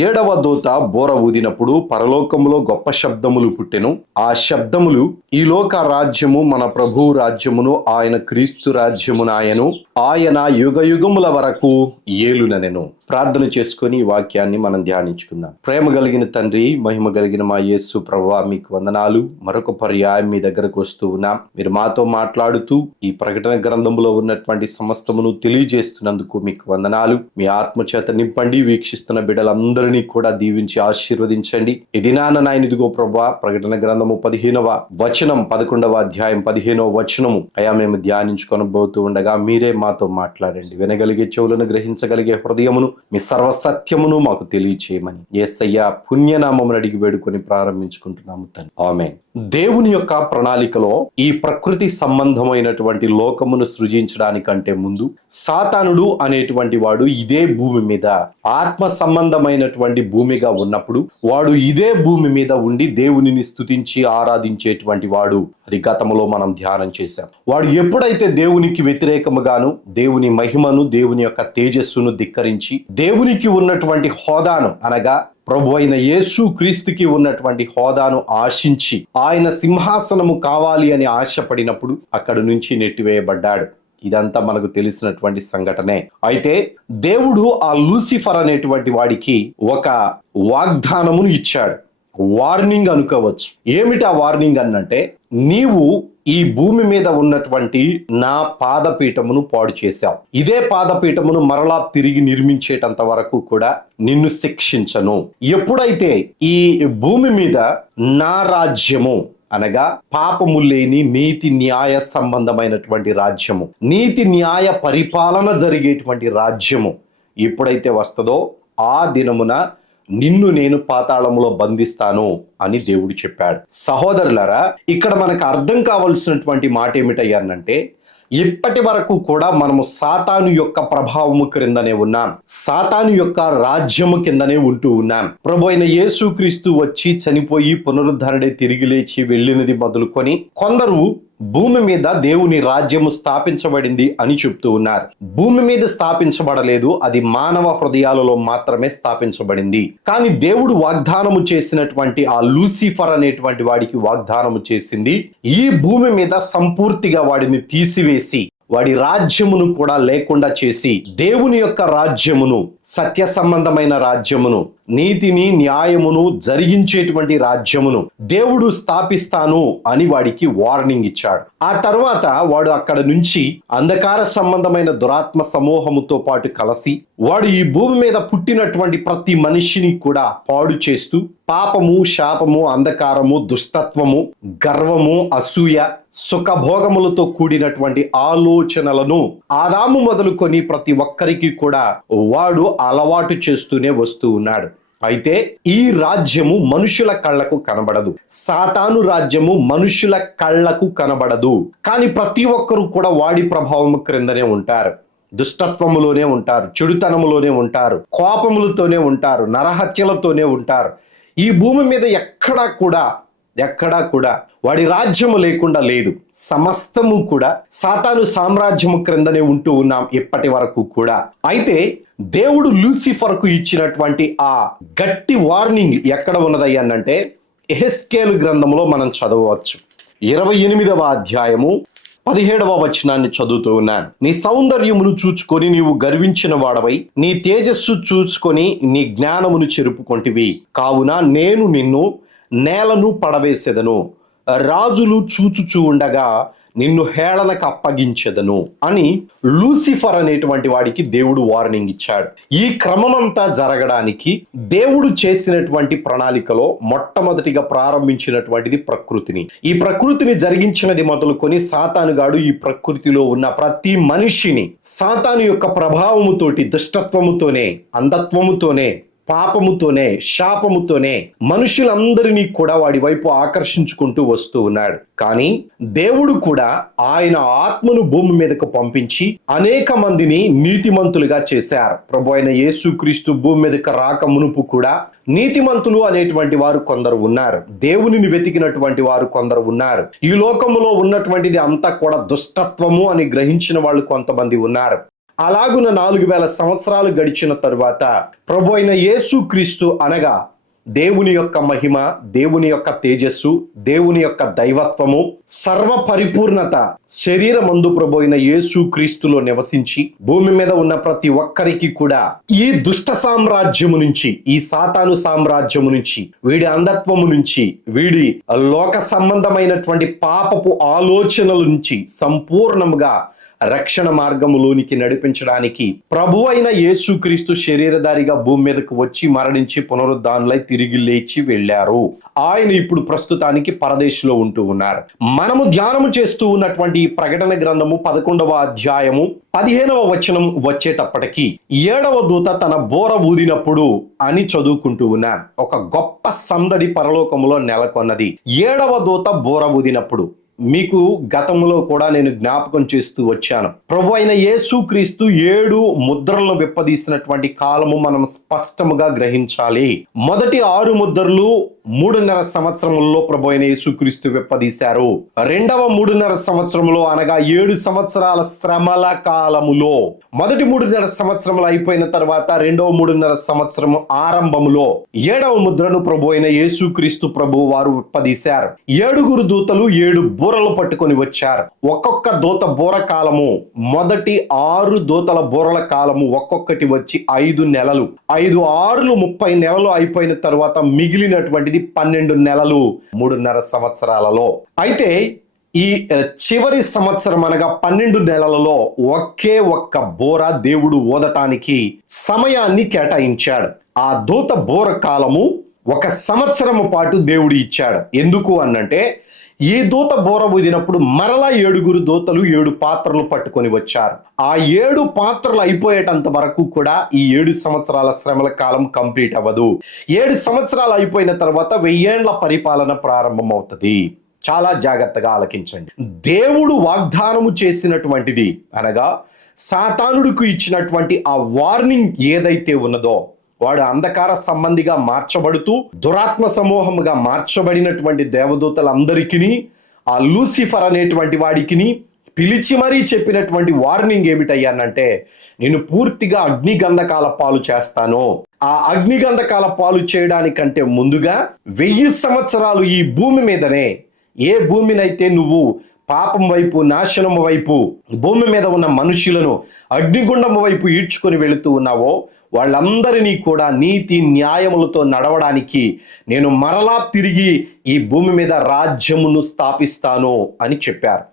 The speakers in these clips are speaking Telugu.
ఏడవ దూత బోర ఊదినప్పుడు పరలోకములో గొప్ప శబ్దములు పుట్టెను. ఆ శబ్దములు, ఈ లోక రాజ్యము మన ప్రభువు రాజ్యమును, ఆయన క్రీస్తు రాజ్యమునాయను, ఆయన యుగయుగముల వరకు ఏలుననెను. ప్రార్థన చేసుకొని ఈ వాక్యాన్ని మనం ధ్యానించుకుందాం. ప్రేమ కలిగిన తండ్రి, మహిమ కలిగిన మా యేసు ప్రభువా, మీకు వందనాలు. మరొక పర్యాయం మీ దగ్గరకు వస్తూ ఉన్నాం. మీరు మాతో మాట్లాడుతూ ఈ ప్రకటన గ్రంథంలో ఉన్నటువంటి సమస్తమును తెలియజేస్తున్నందుకు మీకు వందనాలు. మీ ఆత్మచేత నింపండి. వీక్షిస్తున్న బిడ్డలందరినీ కూడా దీవించి ఆశీర్వదించండి. ఈ దినాన నాయన ఇదిగో ప్రభువా, ప్రకటన గ్రంథము 15వ వచనం, 11వ అధ్యాయం 15వ వచనము అయా మేము ధ్యానించుకొనబోతూ ఉండగా మీరే మాతో మాట్లాడండి. వినగలిగే చెవులను, గ్రహించగలిగే హృదయమును, మీ సర్వసత్యమును మాకు తెలియచేయమని యేసయ్య పుణ్యనామమును అడిగి వేడుకొని ప్రారంభించుకుంటున్నాము తండ్రి. ఆమేన్. దేవుని యొక్క ప్రణాళికలో ఈ ప్రకృతి సంబంధమైనటువంటి లోకమును సృజించడానికంటే ముందు సాతానుడు అనేటువంటి వాడు ఇదే భూమి మీద ఆత్మ సంబంధమైనటువంటి భూమిగా ఉన్నప్పుడు వాడు ఇదే భూమి మీద ఉండి దేవునిని స్తుతించి ఆరాధించేటువంటి వాడు. అది గతంలో మనం ధ్యానం చేశాం. వాడు ఎప్పుడైతే దేవునికి వ్యతిరేకముగాను దేవుని మహిమను, దేవుని యొక్క తేజస్సును ధిక్కరించి దేవునికి ఉన్నటువంటి హోదాను, అనగా ప్రభు అయిన యేసు క్రీస్తుకి ఉన్నటువంటి హోదాను ఆశించి ఆయన సింహాసనము కావాలి అని ఆశపడినప్పుడు అక్కడి నుంచి నెట్టివేయబడ్డాడు. ఇదంతా మనకు తెలిసినటువంటి సంఘటనే. అయితే దేవుడు ఆ లూసిఫర్ అనేటువంటి వాడికి ఒక వాగ్దానమును ఇచ్చాడు. వార్నింగ్ అనుకోవచ్చు. ఏమిటి ఆ వార్నింగ్ అన్నంటే, నీవు ఈ భూమి మీద ఉన్నటువంటి నా పాదపీఠమును పాడు చేశావు. ఇదే పాదపీఠమును మరలా తిరిగి నిర్మించేటంత వరకు కూడా నిన్ను శిక్షించను. ఎప్పుడైతే ఈ భూమి మీద నా రాజ్యము, అనగా పాపము లేని నీతి న్యాయ సంబంధమైనటువంటి రాజ్యము, నీతి న్యాయ పరిపాలన జరిగేటువంటి రాజ్యము ఎప్పుడైతే వస్తుందో ఆ దినమున నిన్ను నేను పాతాళములో బంధిస్తాను అని దేవుడు చెప్పాడు. సహోదరులారా, ఇక్కడ మనకు అర్థం కావలసినటువంటి మాట ఏమిటయ్యానంటే, ఇప్పటి వరకు కూడా మనము సాతాను యొక్క ప్రభావము క్రిందనే ఉన్నాం. సాతాను యొక్క రాజ్యము కిందనే ఉంటూ ఉన్నాం. ప్రభు అయిన యేసుక్రీస్తు వచ్చి చనిపోయి పునరుద్ధరణే తిరిగి లేచి వెళ్ళినది మొదలుకొని కొందరు భూమి మీద దేవుని రాజ్యము స్థాపించబడింది అని చెప్తూ ఉన్నారు. భూమి మీద స్థాపించబడలేదు, అది మానవ హృదయాలలో మాత్రమే స్థాపించబడింది. కానీ దేవుడు వాగ్దానము చేసినటువంటి ఆ లూసిఫర్ అనేటువంటి వాడికి వాగ్దానము చేసింది, ఈ భూమి మీద సంపూర్తిగా వాడిని తీసివేసి వాడి రాజ్యమును కూడా లేకుండా చేసి దేవుని యొక్క రాజ్యమును, సత్య సంబంధమైన రాజ్యమును, నీతిని న్యాయమును జరిగించేటువంటి రాజ్యమును దేవుడు స్థాపిస్తాను అని వాడికి వార్నింగ్ ఇచ్చాడు. ఆ తర్వాత వాడు అక్కడ నుంచి అంధకార సంబంధమైన దురాత్మ సమూహముతో పాటు కలిసి వాడు ఈ భూమి మీద పుట్టినటువంటి ప్రతి మనిషిని కూడా పాడు చేస్తూ పాపము, శాపము, అంధకారము, దుష్టత్వము, గర్వము, అసూయ, సుఖభోగములతో కూడినటువంటి ఆలోచనలను ఆదాము మొదలుకొని ప్రతి ఒక్కరికి కూడా వాడు అలవాటు చేస్తూనే వస్తూ ఉన్నాడు. అయితే ఈ రాజ్యము మనుషుల కళ్ళకు కనబడదు. సాతాను రాజ్యము మనుషుల కళ్ళకు కనబడదు. కానీ ప్రతి ఒక్కరు కూడా వాడి ప్రభావము క్రిందనే ఉంటారు. దుష్టత్వములోనే ఉంటారు, చెడుతనములోనే ఉంటారు, కోపములతోనే ఉంటారు, నరహత్యలతోనే ఉంటారు. ఈ భూమి మీద ఎక్కడా కూడా వాడి రాజ్యము లేకుండా లేదు. సమస్తము కూడా సాతాను సామ్రాజ్యము క్రిందనే ఉంటూ ఉన్నాం ఇప్పటి వరకు కూడా. అయితే దేవుడు లూసిఫర్ కు ఇచ్చినటువంటి ఆ గట్టి వార్నింగ్ ఎక్కడ ఉన్నదయ్యానంటే, యెహెజ్కేలు గ్రంథంలో మనం చదవవచ్చు. 28వ అధ్యాయము 17వ వచనాన్ని చదువుతూ ఉన్నాను. నీ సౌందర్యమును చూచుకొని నీవు గర్వించిన వాడవై నీ తేజస్సు చూచుకొని నీ జ్ఞానమును చెరుపుకొంటివి. కావున నేను నిన్ను నేలను పడవేసెదను, రాజులు చూచుచూ ఉండగా నిన్ను హేళనకు అప్పగించెదను అని లూసిఫర్ అనేటువంటి వాడికి దేవుడు వార్నింగ్ ఇచ్చాడు. ఈ క్రమమంతా జరగడానికి దేవుడు చేసినటువంటి ప్రణాళికలో మొట్టమొదటిగా ప్రారంభించినటువంటిది ప్రకృతిని. ఈ ప్రకృతిని జరిగించినది మొదలుకొని సాతానుగాడు ఈ ప్రకృతిలో ఉన్న ప్రతి మనిషిని సాతాను యొక్క ప్రభావముతోటి, దుష్టత్వముతోనే, అంధత్వముతోనే, పాపముతోనే, శాపముతోనే మనుషులందరినీ కూడా వాడి వైపు ఆకర్షించుకుంటూ వస్తూ ఉన్నాడు. కానీ దేవుడు కూడా ఆయన ఆత్మను భూమి మీదకు పంపించి అనేక మందిని నీతిమంతులుగా చేశారు. ప్రభు అయిన యేసుక్రీస్తు భూమి మీదకు రాక మునుపు కూడా నీతిమంతులు అనేటువంటి వారు కొందరు ఉన్నారు. దేవునిని వెతికినటువంటి వారు కొందరు ఉన్నారు. ఈ లోకములో ఉన్నటువంటిది అంతా కూడా దుష్టత్వము అని గ్రహించిన వాళ్ళు కొంతమంది ఉన్నారు. అలాగున 4000 సంవత్సరాలు గడిచిన తరువాత ప్రభు అయిన యేసుక్రీస్తు అనగా దేవుని యొక్క మహిమ, దేవుని యొక్క తేజస్సు, దేవుని యొక్క దైవత్వము, సర్వ పరిపూర్ణత శరీరమందు ప్రభు అయిన యేసుక్రీస్తులో నివసించి భూమి మీద ఉన్న ప్రతి ఒక్కరికి కూడా ఈ దుష్ట సామ్రాజ్యము నుంచి, ఈ సాతాను సామ్రాజ్యము నుంచి, వీడి అంధత్వము నుంచి, వీడి లోక సంబంధమైనటువంటి పాపపు ఆలోచనల నుంచి సంపూర్ణముగా రక్షణ మార్గములోనికి నడిపించడానికి ప్రభు అయిన యేసుక్రీస్తు శరీరధారిగా భూమి మీదకు వచ్చి మరణించి పునరుద్ధానులై తిరిగి లేచి వెళ్ళారు. ఆయన ఇప్పుడు ప్రస్తుతానికి పరదేశంలో ఉంటూ ఉన్నారు. మనము ధ్యానము చేస్తూ ఉన్నటువంటి ఈ ప్రకటన గ్రంథము 11వ అధ్యాయము 15వ వచనం వచ్చేటప్పటికి 7వ దూత తన బోర ఊదినప్పుడు అని చదువుకుంటూ ఉన్నాం. ఒక గొప్ప సందడి పరలోకములో నెలకొన్నది. 7వ దూత బోర ఊదినప్పుడు మీకు గతంలో కూడా నేను జ్ఞాపకం చేస్తూ వచ్చాను. ప్రభు అయిన యేసుక్రీస్తు 7 ముద్రలను విప్పదీసినటువంటి కాలము మనం స్పష్టముగా గ్రహించాలి. మొదటి 6 ముద్రలు 3.5 సంవత్సరములలో ప్రభు అయిన యేసుక్రీస్తు విప్పదీశారు. రెండవ 3.5 సంవత్సరంలో అనగా 7 సంవత్సరాల శ్రమల కాలములో మొదటి 3.5 సంవత్సరములు అయిపోయిన తర్వాత రెండవ 3.5 సంవత్సరము ఆరంభములో 7వ ముద్రను ప్రభు అయిన యేసుక్రీస్తు ప్రభు వారు విప్పదీశారు. 7 దూతలు 7 బూరలు పట్టుకొని వచ్చారు. ఒక్కొక్క దూత బూర కాలము, మొదటి 6 దూతల బూరల కాలము ఒక్కొక్కటి వచ్చి 5 నెలలు, 5 6లు 30 నెలలు అయిపోయిన తర్వాత మిగిలినటువంటిది 12 నెలలు, 3.5 సంవత్సరాలలో. అయితే ఈ చివరి సంవత్సరం అనగా 12 నెలలలో ఒకే ఒక్క బోర దేవుడు ఓదటానికి సమయాన్ని కేటాయించాడు. ఆ దూత బోర కాలము 1 సంవత్సరము పాటు దేవుడు ఇచ్చాడు. ఎందుకు అనంటే ఈ దూత బోర ఊదినప్పుడు మరలా 7 దూతలు 7 పాత్రలు పట్టుకొని వచ్చారు. ఆ 7 పాత్రలు అయిపోయేటంత వరకు కూడా ఈ 7 సంవత్సరాల శ్రమల కాలం కంప్లీట్ అవ్వదు. 7 సంవత్సరాలు అయిపోయిన తర్వాత 1000 ఏళ్ల పరిపాలన ప్రారంభమవుతుంది. చాలా జాగ్రత్తగా ఆలకించండి. దేవుడు వాగ్దానము చేసినటువంటిది అనగా సాతానుడికి ఇచ్చినటువంటి ఆ వార్నింగ్ ఏదైతే ఉన్నదో, వాడు అంధకార సంబంధిగా మార్చబడుతూ దురాత్మ సమూహముగా మార్చబడినటువంటి దేవదూతలందరికీ ఆ లూసిఫర్ అనేటువంటి వాడికి పిలిచి మరీ చెప్పినటువంటి వార్నింగ్ ఏమిటయ్యానంటే, నేను పూర్తిగా అగ్నిగంధకాల పాలు చేస్తాను. ఆ అగ్నిగంధకాల పాలు చేయడానికంటే ముందుగా 1000 సంవత్సరాలు ఈ భూమి మీదనే, ఏ భూమినైతే నువ్వు పాపం వైపు, నాశనం వైపు, భూమి మీద ఉన్న మనుషులను అగ్నిగుండం వైపు ఈడ్చుకొని వెళుతూ ఉన్నావో వాళ్ళందరినీ కూడా నీతి న్యాయములతో నడవడానికి నేను మరలా తిరిగి ఈ భూమి మీద రాజ్యమును స్థాపిస్తాను అని చెప్పారు.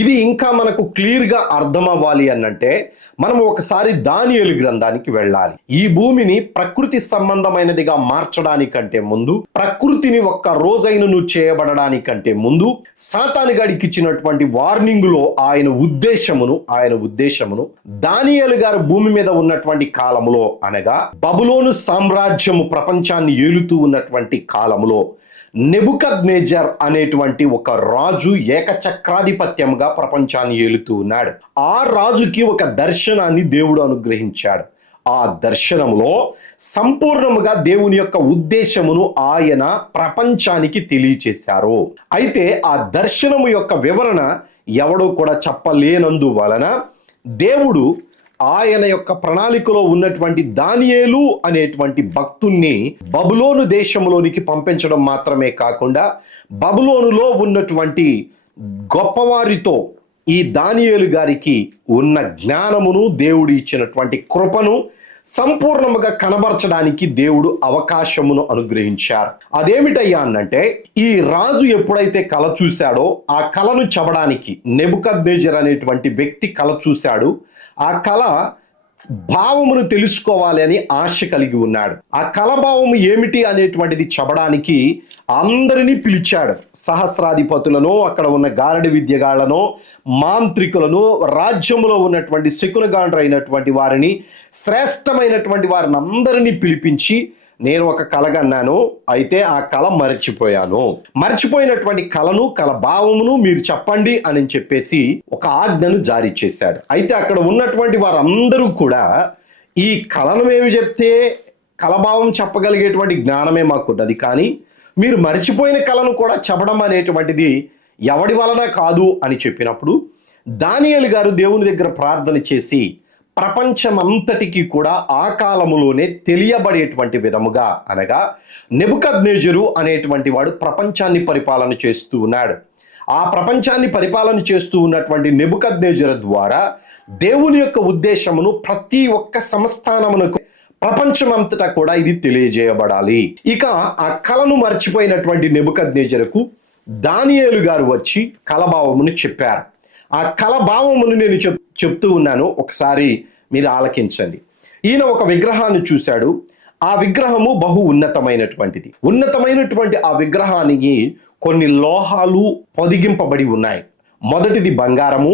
ఇది ఇంకా మనకు క్లియర్గా అర్థం అవ్వాలి అనంటే మనం ఒకసారి దానియేలు గ్రంథానికి వెళ్ళాలి. ఈ భూమిని ప్రకృతి సంబంధమైనదిగా మార్చడానికంటే ముందు, ప్రకృతిని ఒక్క రోజైనను చేయబడడానికంటే ముందు సాతానుగాడికి ఇచ్చినటువంటి వార్నింగులో ఆయన ఉద్దేశమును దానియేలు గారు భూమి మీద ఉన్నటువంటి కాలములో అనగా బబులోను సామ్రాజ్యము ప్రపంచాన్ని ఏలుతూ ఉన్నటువంటి కాలములో నెబుకద్నెజర్ అనేటువంటి ఒక రాజు ఏకచక్రాధిపత్యంగా ప్రపంచాన్ని ఏలుతూ ఉన్నాడు. ఆ రాజుకి ఒక దర్శనాన్ని దేవుడు అనుగ్రహించాడు. ఆ దర్శనంలో సంపూర్ణముగా దేవుని యొక్క ఉద్దేశమును ఆయన ప్రపంచానికి తెలియచేశారు. అయితే ఆ దర్శనము యొక్క వివరణ ఎవడూ కూడా చెప్పలేనందువలన దేవుడు ఆయన యొక్క ప్రణాళికలో ఉన్నటువంటి దానియేలు అనేటువంటి భక్తుణ్ణి బబులోను దేశంలోనికి పంపించడం మాత్రమే కాకుండా బబులోనులో ఉన్నటువంటి గొప్పవారితో ఈ దానియేలు గారికి ఉన్న జ్ఞానమును, దేవుడు ఇచ్చినటువంటి కృపను సంపూర్ణముగా కనబరచడానికి దేవుడు అవకాశమును అనుగ్రహించారు. అదేమిటయ్యా అనంటే, ఈ రాజు ఎప్పుడైతే కల చూశాడో ఆ కలను చెప్పడానికి నెబుకద్నెజర్ అనేటువంటి వ్యక్తి కల చూశాడు. ఆ కళ భావమును తెలుసుకోవాలి అని ఆశ కలిగి ఉన్నాడు. ఆ కళ భావము ఏమిటి అనేటువంటిది చెప్పడానికి అందరినీ పిలిచాడు. సహస్రాధిపతులను, అక్కడ ఉన్న గారడి విద్యగాళ్లను, మాంత్రికులను, రాజ్యములో ఉన్నటువంటి శకునగాండ్రైనటువంటి వారిని, శ్రేష్టమైనటువంటి వారిని అందరినీ పిలిపించి, నేను ఒక కల కన్నాను, అయితే ఆ కళ మర్చిపోయినటువంటి కళను, కళ భావమును మీరు చెప్పండి అని చెప్పేసి ఒక ఆజ్ఞను జారీ చేశాడు. అయితే అక్కడ ఉన్నటువంటి వారందరూ కూడా ఈ కళను మేము చెప్తే కళభావం చెప్పగలిగేటువంటి జ్ఞానమే మాకున్నది, కానీ మీరు మర్చిపోయిన కళను కూడా చెప్పడం అనేటువంటిది ఎవడి వలన కాదు అని చెప్పినప్పుడు దానియేలు గారు దేవుని దగ్గర ప్రార్థన చేసి ప్రపంచమంతటికి కూడా ఆ కాలములోనే తెలియబడేటువంటి విధముగా, అనగా నెబుకద్నెజరు అనేటువంటి వాడు ప్రపంచాన్ని పరిపాలన చేస్తూ ఉన్నాడు. ఆ ప్రపంచాన్ని పరిపాలన చేస్తూ ఉన్నటువంటి నెబుకద్నెజరు ద్వారా దేవుని యొక్క ఉద్దేశమును ప్రతి ఒక్క సంస్థానమునకు, ప్రపంచమంతటా కూడా ఇది తెలియజేయబడాలి. ఇక ఆ కలను మర్చిపోయినటువంటి నెబుకద్నెజరుకు దానియేలు గారు వచ్చి కలభావమును చెప్పారు. ఆ కలభావమును నేను చెప్తూ ఉన్నాను, ఒకసారి మీరు ఆలకించండి. ఈయన ఒక విగ్రహాన్ని చూశాడు. ఆ విగ్రహము బహు ఉన్నతమైనటువంటి ఆ విగ్రహానికి కొన్ని లోహాలు పొదిగింపబడి ఉన్నాయి. మొదటిది బంగారము,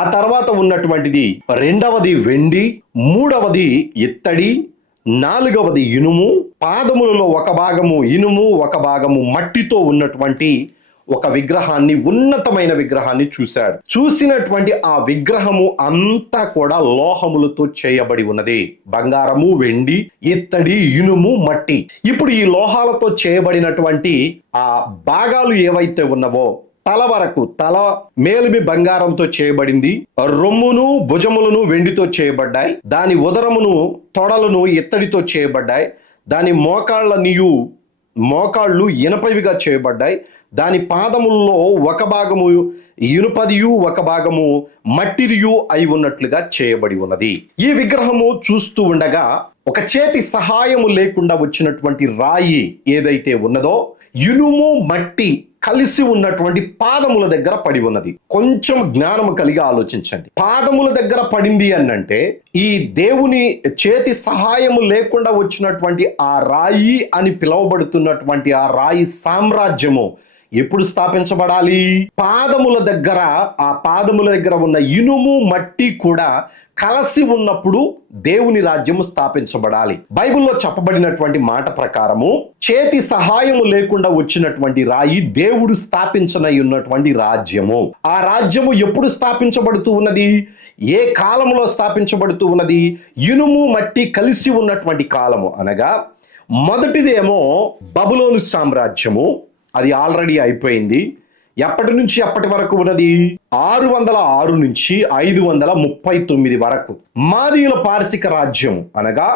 ఆ తర్వాత ఉన్నటువంటిది రెండవది వెండి, మూడవది ఇత్తడి, నాలుగవది ఇనుము, పాదములలో ఒక భాగము ఇనుము, ఒక భాగము మట్టితో ఉన్నటువంటి ఒక విగ్రహాన్ని, ఉన్నతమైన విగ్రహాన్ని చూశాడు. చూసినటువంటి ఆ విగ్రహము అంతా కూడా లోహములతో చేయబడి ఉన్నది. బంగారము, వెండి, ఇత్తడి, ఇనుము, మట్టి. ఇప్పుడు ఈ లోహాలతో చేయబడినటువంటి ఆ భాగాలు ఏవైతే ఉన్నవో, తల వరకు, తల మేలిమి బంగారంతో చేయబడింది, రొమ్మును భుజములను వెండితో చేయబడ్డాయి, దాని ఉదరమును తొడలను ఇత్తడితో చేయబడ్డాయి, దాని మోకాళ్ళు ఇనపవిగా చేయబడ్డాయి, దాని పాదముల్లో ఒక భాగము ఇనుపదియు ఒక భాగము మట్టిదియు అయి ఉన్నట్లుగా చేయబడి ఉన్నది. ఈ విగ్రహము చూస్తూ ఉండగా ఒక చేతి సహాయము లేకుండా వచ్చినటువంటి రాయి ఏదైతే ఉన్నదో, ఇనుము మట్టి కలిసి ఉన్నటువంటి పాదముల దగ్గర పడి ఉన్నది. కొంచెం జ్ఞానము కలిగి ఆలోచించండి. పాదముల దగ్గర పడింది అనంటే ఈ దేవుని చేతి సహాయము లేకుండా వచ్చినటువంటి ఆ రాయి అని పిలువబడుతున్నటువంటి ఆ రాయి సామ్రాజ్యము ఎప్పుడు స్థాపించబడాలి? పాదముల దగ్గర ఉన్న ఇనుము మట్టి కూడా కలిసి ఉన్నప్పుడు దేవుని రాజ్యము స్థాపించబడాలి. బైబిల్లో చెప్పబడినటువంటి మాట ప్రకారము చేతి సహాయము లేకుండా వచ్చినటువంటి రాయి దేవుడు స్థాపించనై ఉన్నటువంటి రాజ్యము. ఆ రాజ్యము ఎప్పుడు స్థాపించబడుతూ ఉన్నది? ఏ కాలంలో స్థాపించబడుతూ ఉన్నది? ఇనుము మట్టి కలిసి ఉన్నటువంటి కాలము. అనగా మొదటిదేమో బబులోను సామ్రాజ్యము, అది ఆల్రెడీ అయిపోయింది. ఎప్పటి నుంచి ఎప్పటి వరకు ఉన్నది? 606 నుంచి 539 వరకు. మాదీయుల పారసిక రాజ్యం, అనగా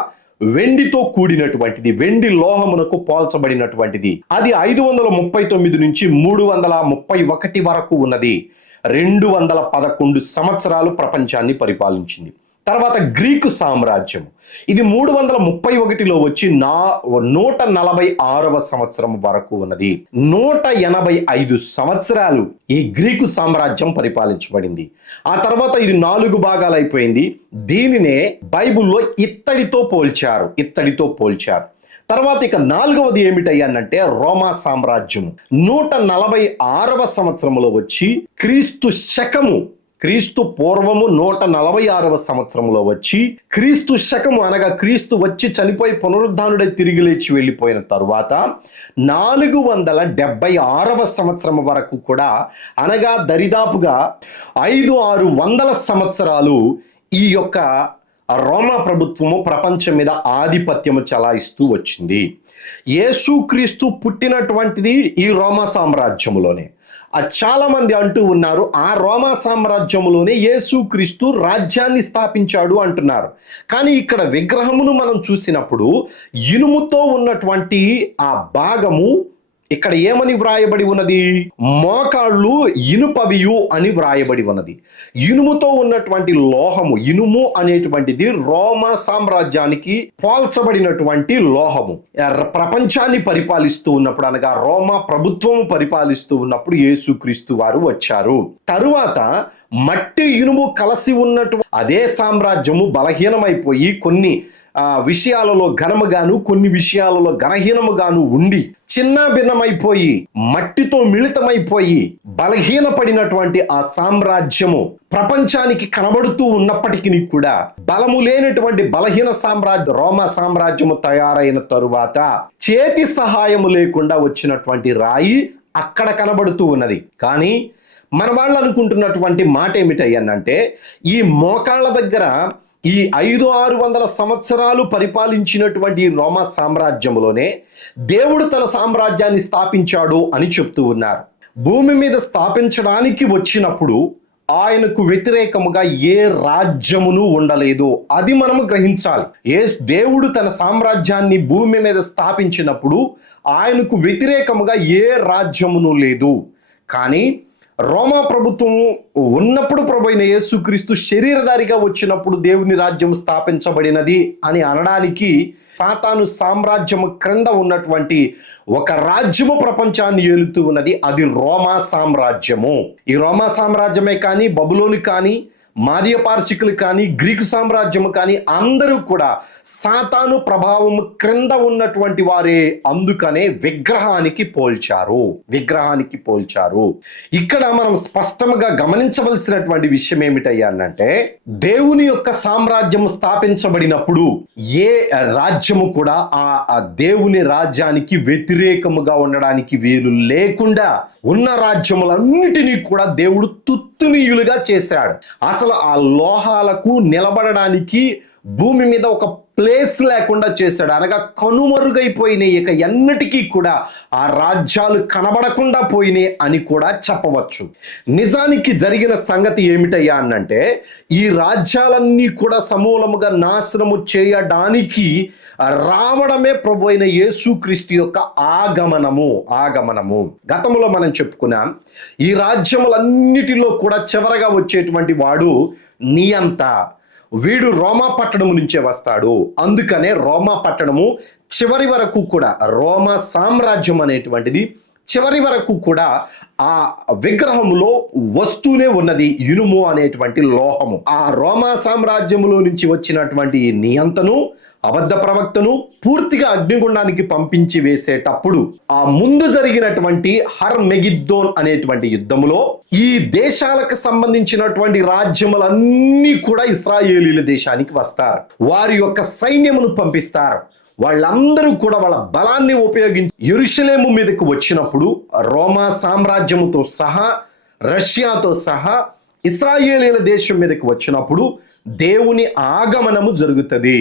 వెండితో కూడినటువంటిది, వెండి లోహమునకు పోల్చబడినటువంటిది, అది 539 నుంచి 331 వరకు ఉన్నది. 211 సంవత్సరాలు ప్రపంచాన్ని పరిపాలించింది. తర్వాత గ్రీకు సామ్రాజ్యం, ఇది 331లో వచ్చి 146వ సంవత్సరం వరకు ఉన్నది. 185 సంవత్సరాలు ఈ గ్రీకు సామ్రాజ్యం పరిపాలించబడింది. ఆ తర్వాత ఇది 4 భాగాలు అయిపోయింది. దీనినే బైబిల్లో ఇత్తడితో పోల్చారు. తర్వాత ఇక 4వది ఏమిటయ్యానంటే రోమా సామ్రాజ్యం. 146వ సంవత్సరంలో వచ్చి క్రీస్తు పూర్వము 146వ సంవత్సరంలో వచ్చి, క్రీస్తు శకము అనగా క్రీస్తు వచ్చి చనిపోయి పునరుద్ధానుడై తిరిగి లేచి వెళ్ళిపోయిన తరువాత 476వ సంవత్సరం వరకు కూడా, అనగా దరిదాపుగా 500-600 సంవత్సరాలు ఈ యొక్క రోమా ప్రభుత్వము ప్రపంచం మీద ఆధిపత్యము చలాయిస్తూ వచ్చింది. యేసుక్రీస్తు పుట్టినటువంటిది ఈ రోమా సామ్రాజ్యములోనే. చాలా మంది అంటూ ఉన్నారు, ఆ రోమా సామ్రాజ్యములోనే యేసుక్రీస్తు రాజ్యాన్ని స్థాపించాడు అంటున్నారు. కానీ ఇక్కడ విగ్రహమును మనం చూసినప్పుడు ఇనుముతో ఉన్నటువంటి ఆ భాగము ఇక్కడ ఏమని వ్రాయబడి ఉన్నది? మోకాళ్ళు ఇనుపవియు అని వ్రాయబడి ఉన్నది. ఇనుముతో ఉన్నటువంటి లోహము, ఇనుము అనేటువంటిది రోమా సామ్రాజ్యానికి పోల్చబడినటువంటి లోహము. ప్రపంచాన్ని పరిపాలిస్తూ ఉన్నప్పుడు, అనగా రోమా ప్రభుత్వం పరిపాలిస్తూ ఉన్నప్పుడు యేసుక్రీస్తు వారు వచ్చారు. తరువాత మట్టి ఇనుము కలిసి ఉన్నట్టు అదే సామ్రాజ్యము బలహీనమైపోయి కొన్ని విషయాలలో ఘనముగాను, కొన్ని విషయాలలో ఘనహీనముగాను ఉండి చిన్న భిన్నమైపోయి మట్టితో మిళితమైపోయి బలహీనపడినటువంటి ఆ సామ్రాజ్యము ప్రపంచానికి కనబడుతూ ఉన్నప్పటికీ కూడా బలము లేనటువంటి బలహీన రోమా సామ్రాజ్యము తయారైన తరువాత చేతి సహాయము లేకుండా వచ్చినటువంటి రాయి అక్కడ కనబడుతూ ఉన్నది. కానీ మన వాళ్ళు అనుకుంటున్నటువంటి మాట ఏమిటయ్యనంటే, ఈ మోకాళ్ళ దగ్గర ఈ 500-600 సంవత్సరాలు పరిపాలించినటువంటి రోమా సామ్రాజ్యంలోనే దేవుడు తన సామ్రాజ్యాన్ని స్థాపించాడు అని చెప్తూ ఉన్నారు. భూమి మీద స్థాపించడానికి వచ్చినప్పుడు ఆయనకు వ్యతిరేకముగా ఏ రాజ్యమును ఉండలేదు. అది మనము గ్రహించాలి. దేవుడు తన సామ్రాజ్యాన్ని భూమి మీద స్థాపించినప్పుడు ఆయనకు వ్యతిరేకముగా ఏ రాజ్యమును లేదు. కానీ రోమా ప్రభుత్వం ఉన్నప్పుడు ప్రభు అయిన యేసుక్రీస్తు శరీరధారిగా వచ్చినప్పుడు దేవుని రాజ్యం స్థాపించబడినది అని అనడానికి సాతాను సామ్రాజ్యము క్రింద ఉన్నటువంటి ఒక రాజ్యము ప్రపంచాన్ని ఏలుతూ ఉన్నది. అది రోమా సామ్రాజ్యము. ఈ రోమా సామ్రాజ్యమే కానీ, బబులోను కానీ, మాదీయ పార్శికులు కానీ, గ్రీకు సామ్రాజ్యము కానీ అందరూ కూడా సాతాను ప్రభావము క్రింద ఉన్నటువంటి వారే. అందుకనే విగ్రహానికి పోల్చారు. ఇక్కడ మనం స్పష్టంగా గమనించవలసినటువంటి విషయం ఏమిటయ్యా అంటే, దేవుని యొక్క సామ్రాజ్యము స్థాపించబడినప్పుడు ఏ రాజ్యము కూడా ఆ దేవుని రాజ్యానికి వ్యతిరేకముగా ఉండడానికి వీలు లేకుండా ఉన్న రాజ్యములన్నిటినీ కూడా దేవుడు తుత్తునీయులుగా చేశాడు. అసలు ఆ లోహాలకు నిలబడడానికి భూమి మీద ఒక ప్లేస్ లేకుండా చేశాడు. అనగా కనుమరుగైపోయినాయి. ఇక ఎన్నటికీ కూడా ఆ రాజ్యాలు కనబడకుండా పోయినాయి అని కూడా చెప్పవచ్చు. నిజానికి జరిగిన సంగతి ఏమిటయ్యా అనంటే, ఈ రాజ్యాలన్నీ కూడా సమూలముగా నాశనము చేయడానికి రావడమే ప్రభు అయిన యేసుక్రీస్తు యొక్క ఆగమనము. గతంలో మనం చెప్పుకున్నాం, ఈ రాజ్యములన్నిటిలో కూడా చివరగా వచ్చేటువంటి వాడు నియంత. వీడు రోమా పట్టణము నుంచే వస్తాడు. అందుకనే రోమా పట్టణము చివరి వరకు కూడా, రోమా సామ్రాజ్యం అనేటువంటిది చివరి వరకు కూడా ఆ విగ్రహములో వస్తూనే ఉన్నది, ఇనుము అనేటువంటి లోహము. ఆ రోమా సామ్రాజ్యములో నుంచి వచ్చినటువంటి నియంతను, అబద్ధ ప్రవక్తను పూర్తిగా అగ్నిగుండానికి పంపించి వేసేటప్పుడు ఆ ముందు జరిగినటువంటి హర్మెగిద్దోన్ అనేటువంటి యుద్ధములో ఈ దేశాలకు సంబంధించినటువంటి రాజ్యములన్నీ కూడా ఇశ్రాయేలీల దేశానికి వస్తారు. వారి యొక్క సైన్యమును పంపిస్తారు. వాళ్ళందరూ కూడా వాళ్ళ బలాన్ని ఉపయోగించి యెరూషలేము మీదకు వచ్చినప్పుడు రోమా సామ్రాజ్యముతో సహా, రష్యాతో సహా ఇశ్రాయేలీల దేశం మీదకి వచ్చినప్పుడు దేవుని ఆగమనము జరుగుతుంది.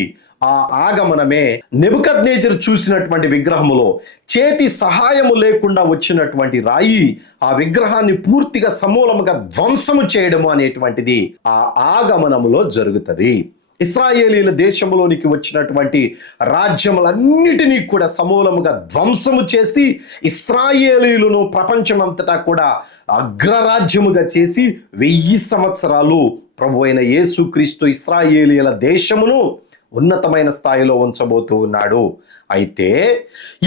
ఆ ఆగమనమే నెబుకద్నెజరు చూసినటువంటి విగ్రహములో చేతి సహాయము లేకుండా వచ్చినటువంటి రాయి ఆ విగ్రహాన్ని పూర్తిగా సమూలముగా ధ్వంసము చేయడము అనేటువంటిది ఆ ఆగమనములో జరుగుతుంది. ఇశ్రాయేలీల దేశంలోనికి వచ్చినటువంటి రాజ్యములన్నిటినీ కూడా సమూలముగా ధ్వంసము చేసి ఇశ్రాయేలీలను ప్రపంచమంతటా కూడా అగ్రరాజ్యముగా చేసి 1000 సంవత్సరాలు ప్రభు అయిన యేసుక్రీస్తు ఇశ్రాయేలీల దేశమును ఉన్నతమైన స్థాయిలో ఉంచబోతూ ఉన్నాడు. అయితే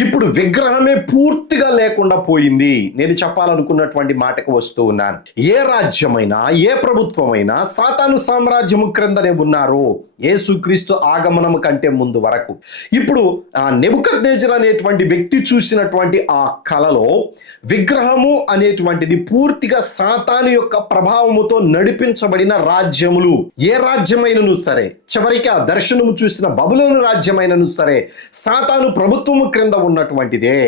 ఇప్పుడు విగ్రహమే పూర్తిగా లేకుండా పోయింది. నేను చెప్పాలనుకున్నటువంటి మాటకు వస్తూ ఉన్నాను. ఏ రాజ్యమైనా, ఏ ప్రభుత్వమైనా సాతాను సామ్రాజ్యము క్రిందనే ఉన్నారు యేసుక్రీస్తు ఆగమనము కంటే ముందు వరకు. ఇప్పుడు ఆ నెబుకద్నెజరు అనేటువంటి వ్యక్తి చూసినటువంటి ఆ కలలో విగ్రహము అనేటువంటిది పూర్తిగా సాతాను యొక్క ప్రభావముతో నడిపించబడిన రాజ్యములు. ఏ రాజ్యమైనను సరే, చివరికి ఆ దర్శనము చూసిన బబులోను రాజ్యమైనను సరే సాతాను ప్రభుత్వము క్రింద ఉన్నటువంటిదే.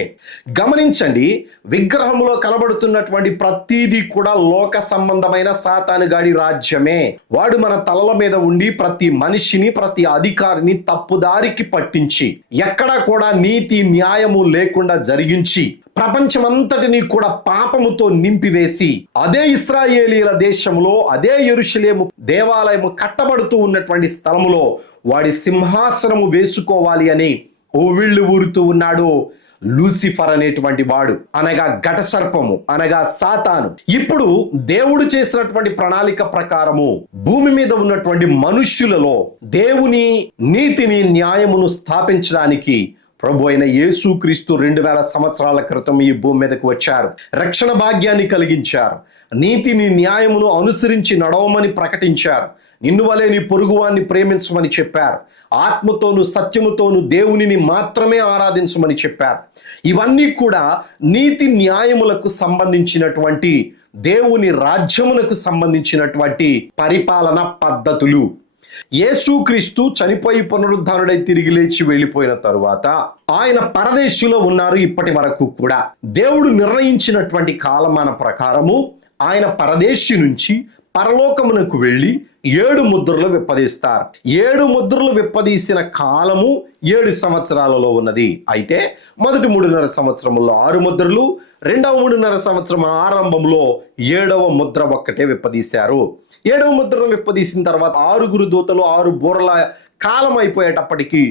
గమనించండి, విగ్రహములో కనబడుతున్నటువంటి ప్రతిదీ కూడా లోక సంబంధమైన సాతానుగాడి రాజ్యమే. వాడు మన తలల మీద ఉండి ప్రతి మనిషిని, ప్రతి అధికారిని తప్పుదారికి పట్టించి, ఎక్కడా కూడా నీతి న్యాయము లేకుండా జరిగించి, ప్రపంచమంతటిని కూడా పాపముతో నింపివేసి, అదే ఇశ్రాయేలీల దేశంలో, అదే యెరూషలేము దేవాలయము కట్టబడుతూ ఉన్నటువంటి స్థలములో వాడి సింహాసనము వేసుకోవాలి అని ఓవిళ్ళు ఊరుతూ ఉన్నాడు లూసిఫర్ అనేటువంటి వాడు, అనగా ఘట సర్పము, అనగా సాతాను. ఇప్పుడు దేవుడు చేసినటువంటి ప్రణాళిక ప్రకారము భూమి మీద ఉన్నటువంటి మనుష్యులలో దేవుని నీతిని, న్యాయమును స్థాపించడానికి ప్రభు అయిన యేసుక్రీస్తు 2000 సంవత్సరాల క్రితం ఈ భూమి మీదకు వచ్చారు. రక్షణ భాగ్యాన్ని కలిగించారు. నీతిని, న్యాయమును అనుసరించి నడవమని ప్రకటించారు. నిన్ను వలె నీ పొరుగువాన్ని ప్రేమించమని చెప్పారు. ఆత్మతోను సత్యముతోను దేవునిని మాత్రమే ఆరాధించమని చెప్పారు. ఇవన్నీ కూడా నీతి న్యాయములకు సంబంధించినటువంటి, దేవుని రాజ్యమునకు సంబంధించినటువంటి పరిపాలన పద్ధతులు. యేసుక్రీస్తు చనిపోయి పునరుద్ధానుడై తిరిగి లేచి వెళ్ళిపోయిన తరువాత ఆయన పరదేశంలో ఉన్నారు. ఇప్పటి వరకు కూడా దేవుడు నిర్ణయించినటువంటి కాలమాన ప్రకారము ఆయన పరదేశి నుంచి పరలోకమునకు వెళ్ళి 7 ముద్రలు విప్పదీస్తారు. 7 ముద్రలు విప్పదీసిన కాలము 7 సంవత్సరాలలో ఉన్నది. అయితే మొదటి 3.5 సంవత్సరములో 6 ముద్రలు, రెండవ 3.5 సంవత్సరం ఆరంభంలో 7వ ముద్ర ఒక్కటే విప్పదీశారు. 7వ ముద్రను విప్పదీసిన తర్వాత 6 దూతలు 6 బూరల కాలం అయిపోయేటప్పటికి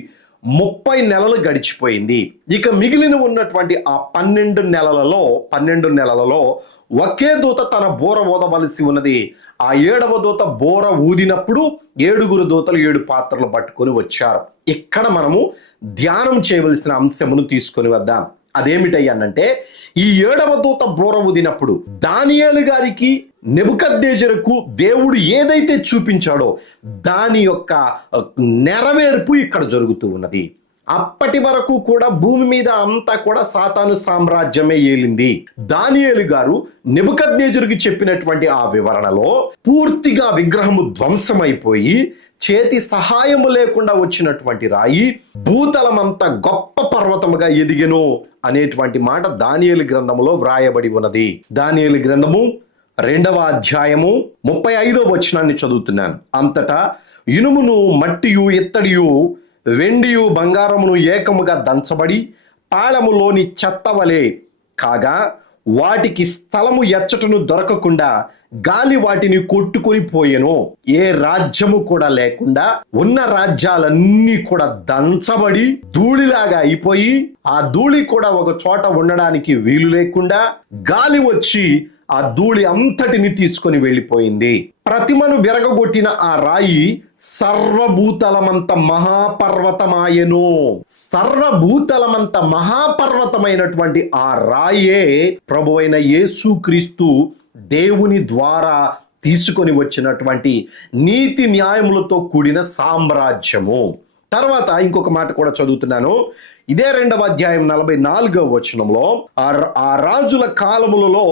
30 నెలలు గడిచిపోయింది. ఇక మిగిలిన ఉన్నటువంటి ఆ 12 నెలలలో ఒకే దూత తన బోర ఊదవలసి ఉన్నది. ఆ 7వ దూత బోర ఊదినప్పుడు 7 దూతలు 7 పాత్రలు పట్టుకొని వచ్చారు. ఇక్కడ మనము ధ్యానం చేయవలసిన అంశమును తీసుకొని వద్దాం. అదేమిటయ్యానంటే, ఈ 7వ దూత బోర ఊదినప్పుడు దానియేలు గారికి, నెబుకద్నెజరుకు దేవుడు ఏదైతే చూపించాడో దాని యొక్క నెరవేర్పు ఇక్కడ జరుగుతూ ఉన్నది. అప్పటి వరకు కూడా భూమి మీద అంతా కూడా సాతాను సామ్రాజ్యమే ఏలింది. దానియేలు గారు నెబుకద్నెజరుకి చెప్పినటువంటి ఆ వివరణలో పూర్తిగా విగ్రహము ధ్వంసమైపోయి చేతి సహాయము లేకుండా వచ్చినటువంటి రాయి భూతలమంతా గొప్ప పర్వతముగా ఎదిగెను అనేటువంటి మాట దానియేలు గ్రంథములో వ్రాయబడి ఉన్నది. దానియేలు గ్రంథము 2వ అధ్యాయము 35వ వచనాన్ని చదువుతున్నాను. అంతటా ఇనుమును, మట్టియు, ఇత్తడియు, వెండియు, బంగారమును ఏకముగా దంచబడి పాళములోని చెత్తవలే కాగా వాటికి స్థలము ఎచ్చటను దొరకకుండా గాలి వాటిని కొట్టుకొని పోయెను. ఏ రాజ్యము కూడా లేకుండా ఉన్న రాజ్యాలన్నీ కూడా దంచబడి ధూళిలాగా అయిపోయి, ఆ ధూళి కూడా ఒక చోట ఉండడానికి వీలు లేకుండా గాలి వచ్చి ఆ ధూళి అంతటిని తీసుకొని వెళ్ళిపోయింది. ప్రతిమను విరగొట్టిన ఆ రాయి సర్వభూతలమంత మహాపర్వతమాయెను. సర్వభూతలమంత మహాపర్వతమైనటువంటి ఆ రాయే ప్రభువైన యేసుక్రీస్తు దేవుని ద్వారా తీసుకొని వచ్చినటువంటి నీతి న్యాయములతో కూడిన సామ్రాజ్యము. తర్వాత ఇంకొక మాట కూడా చదువుతున్నాను. ఇదే 2వ అధ్యాయం 44వ వచనంలో ఆ రాజుల కాలములలో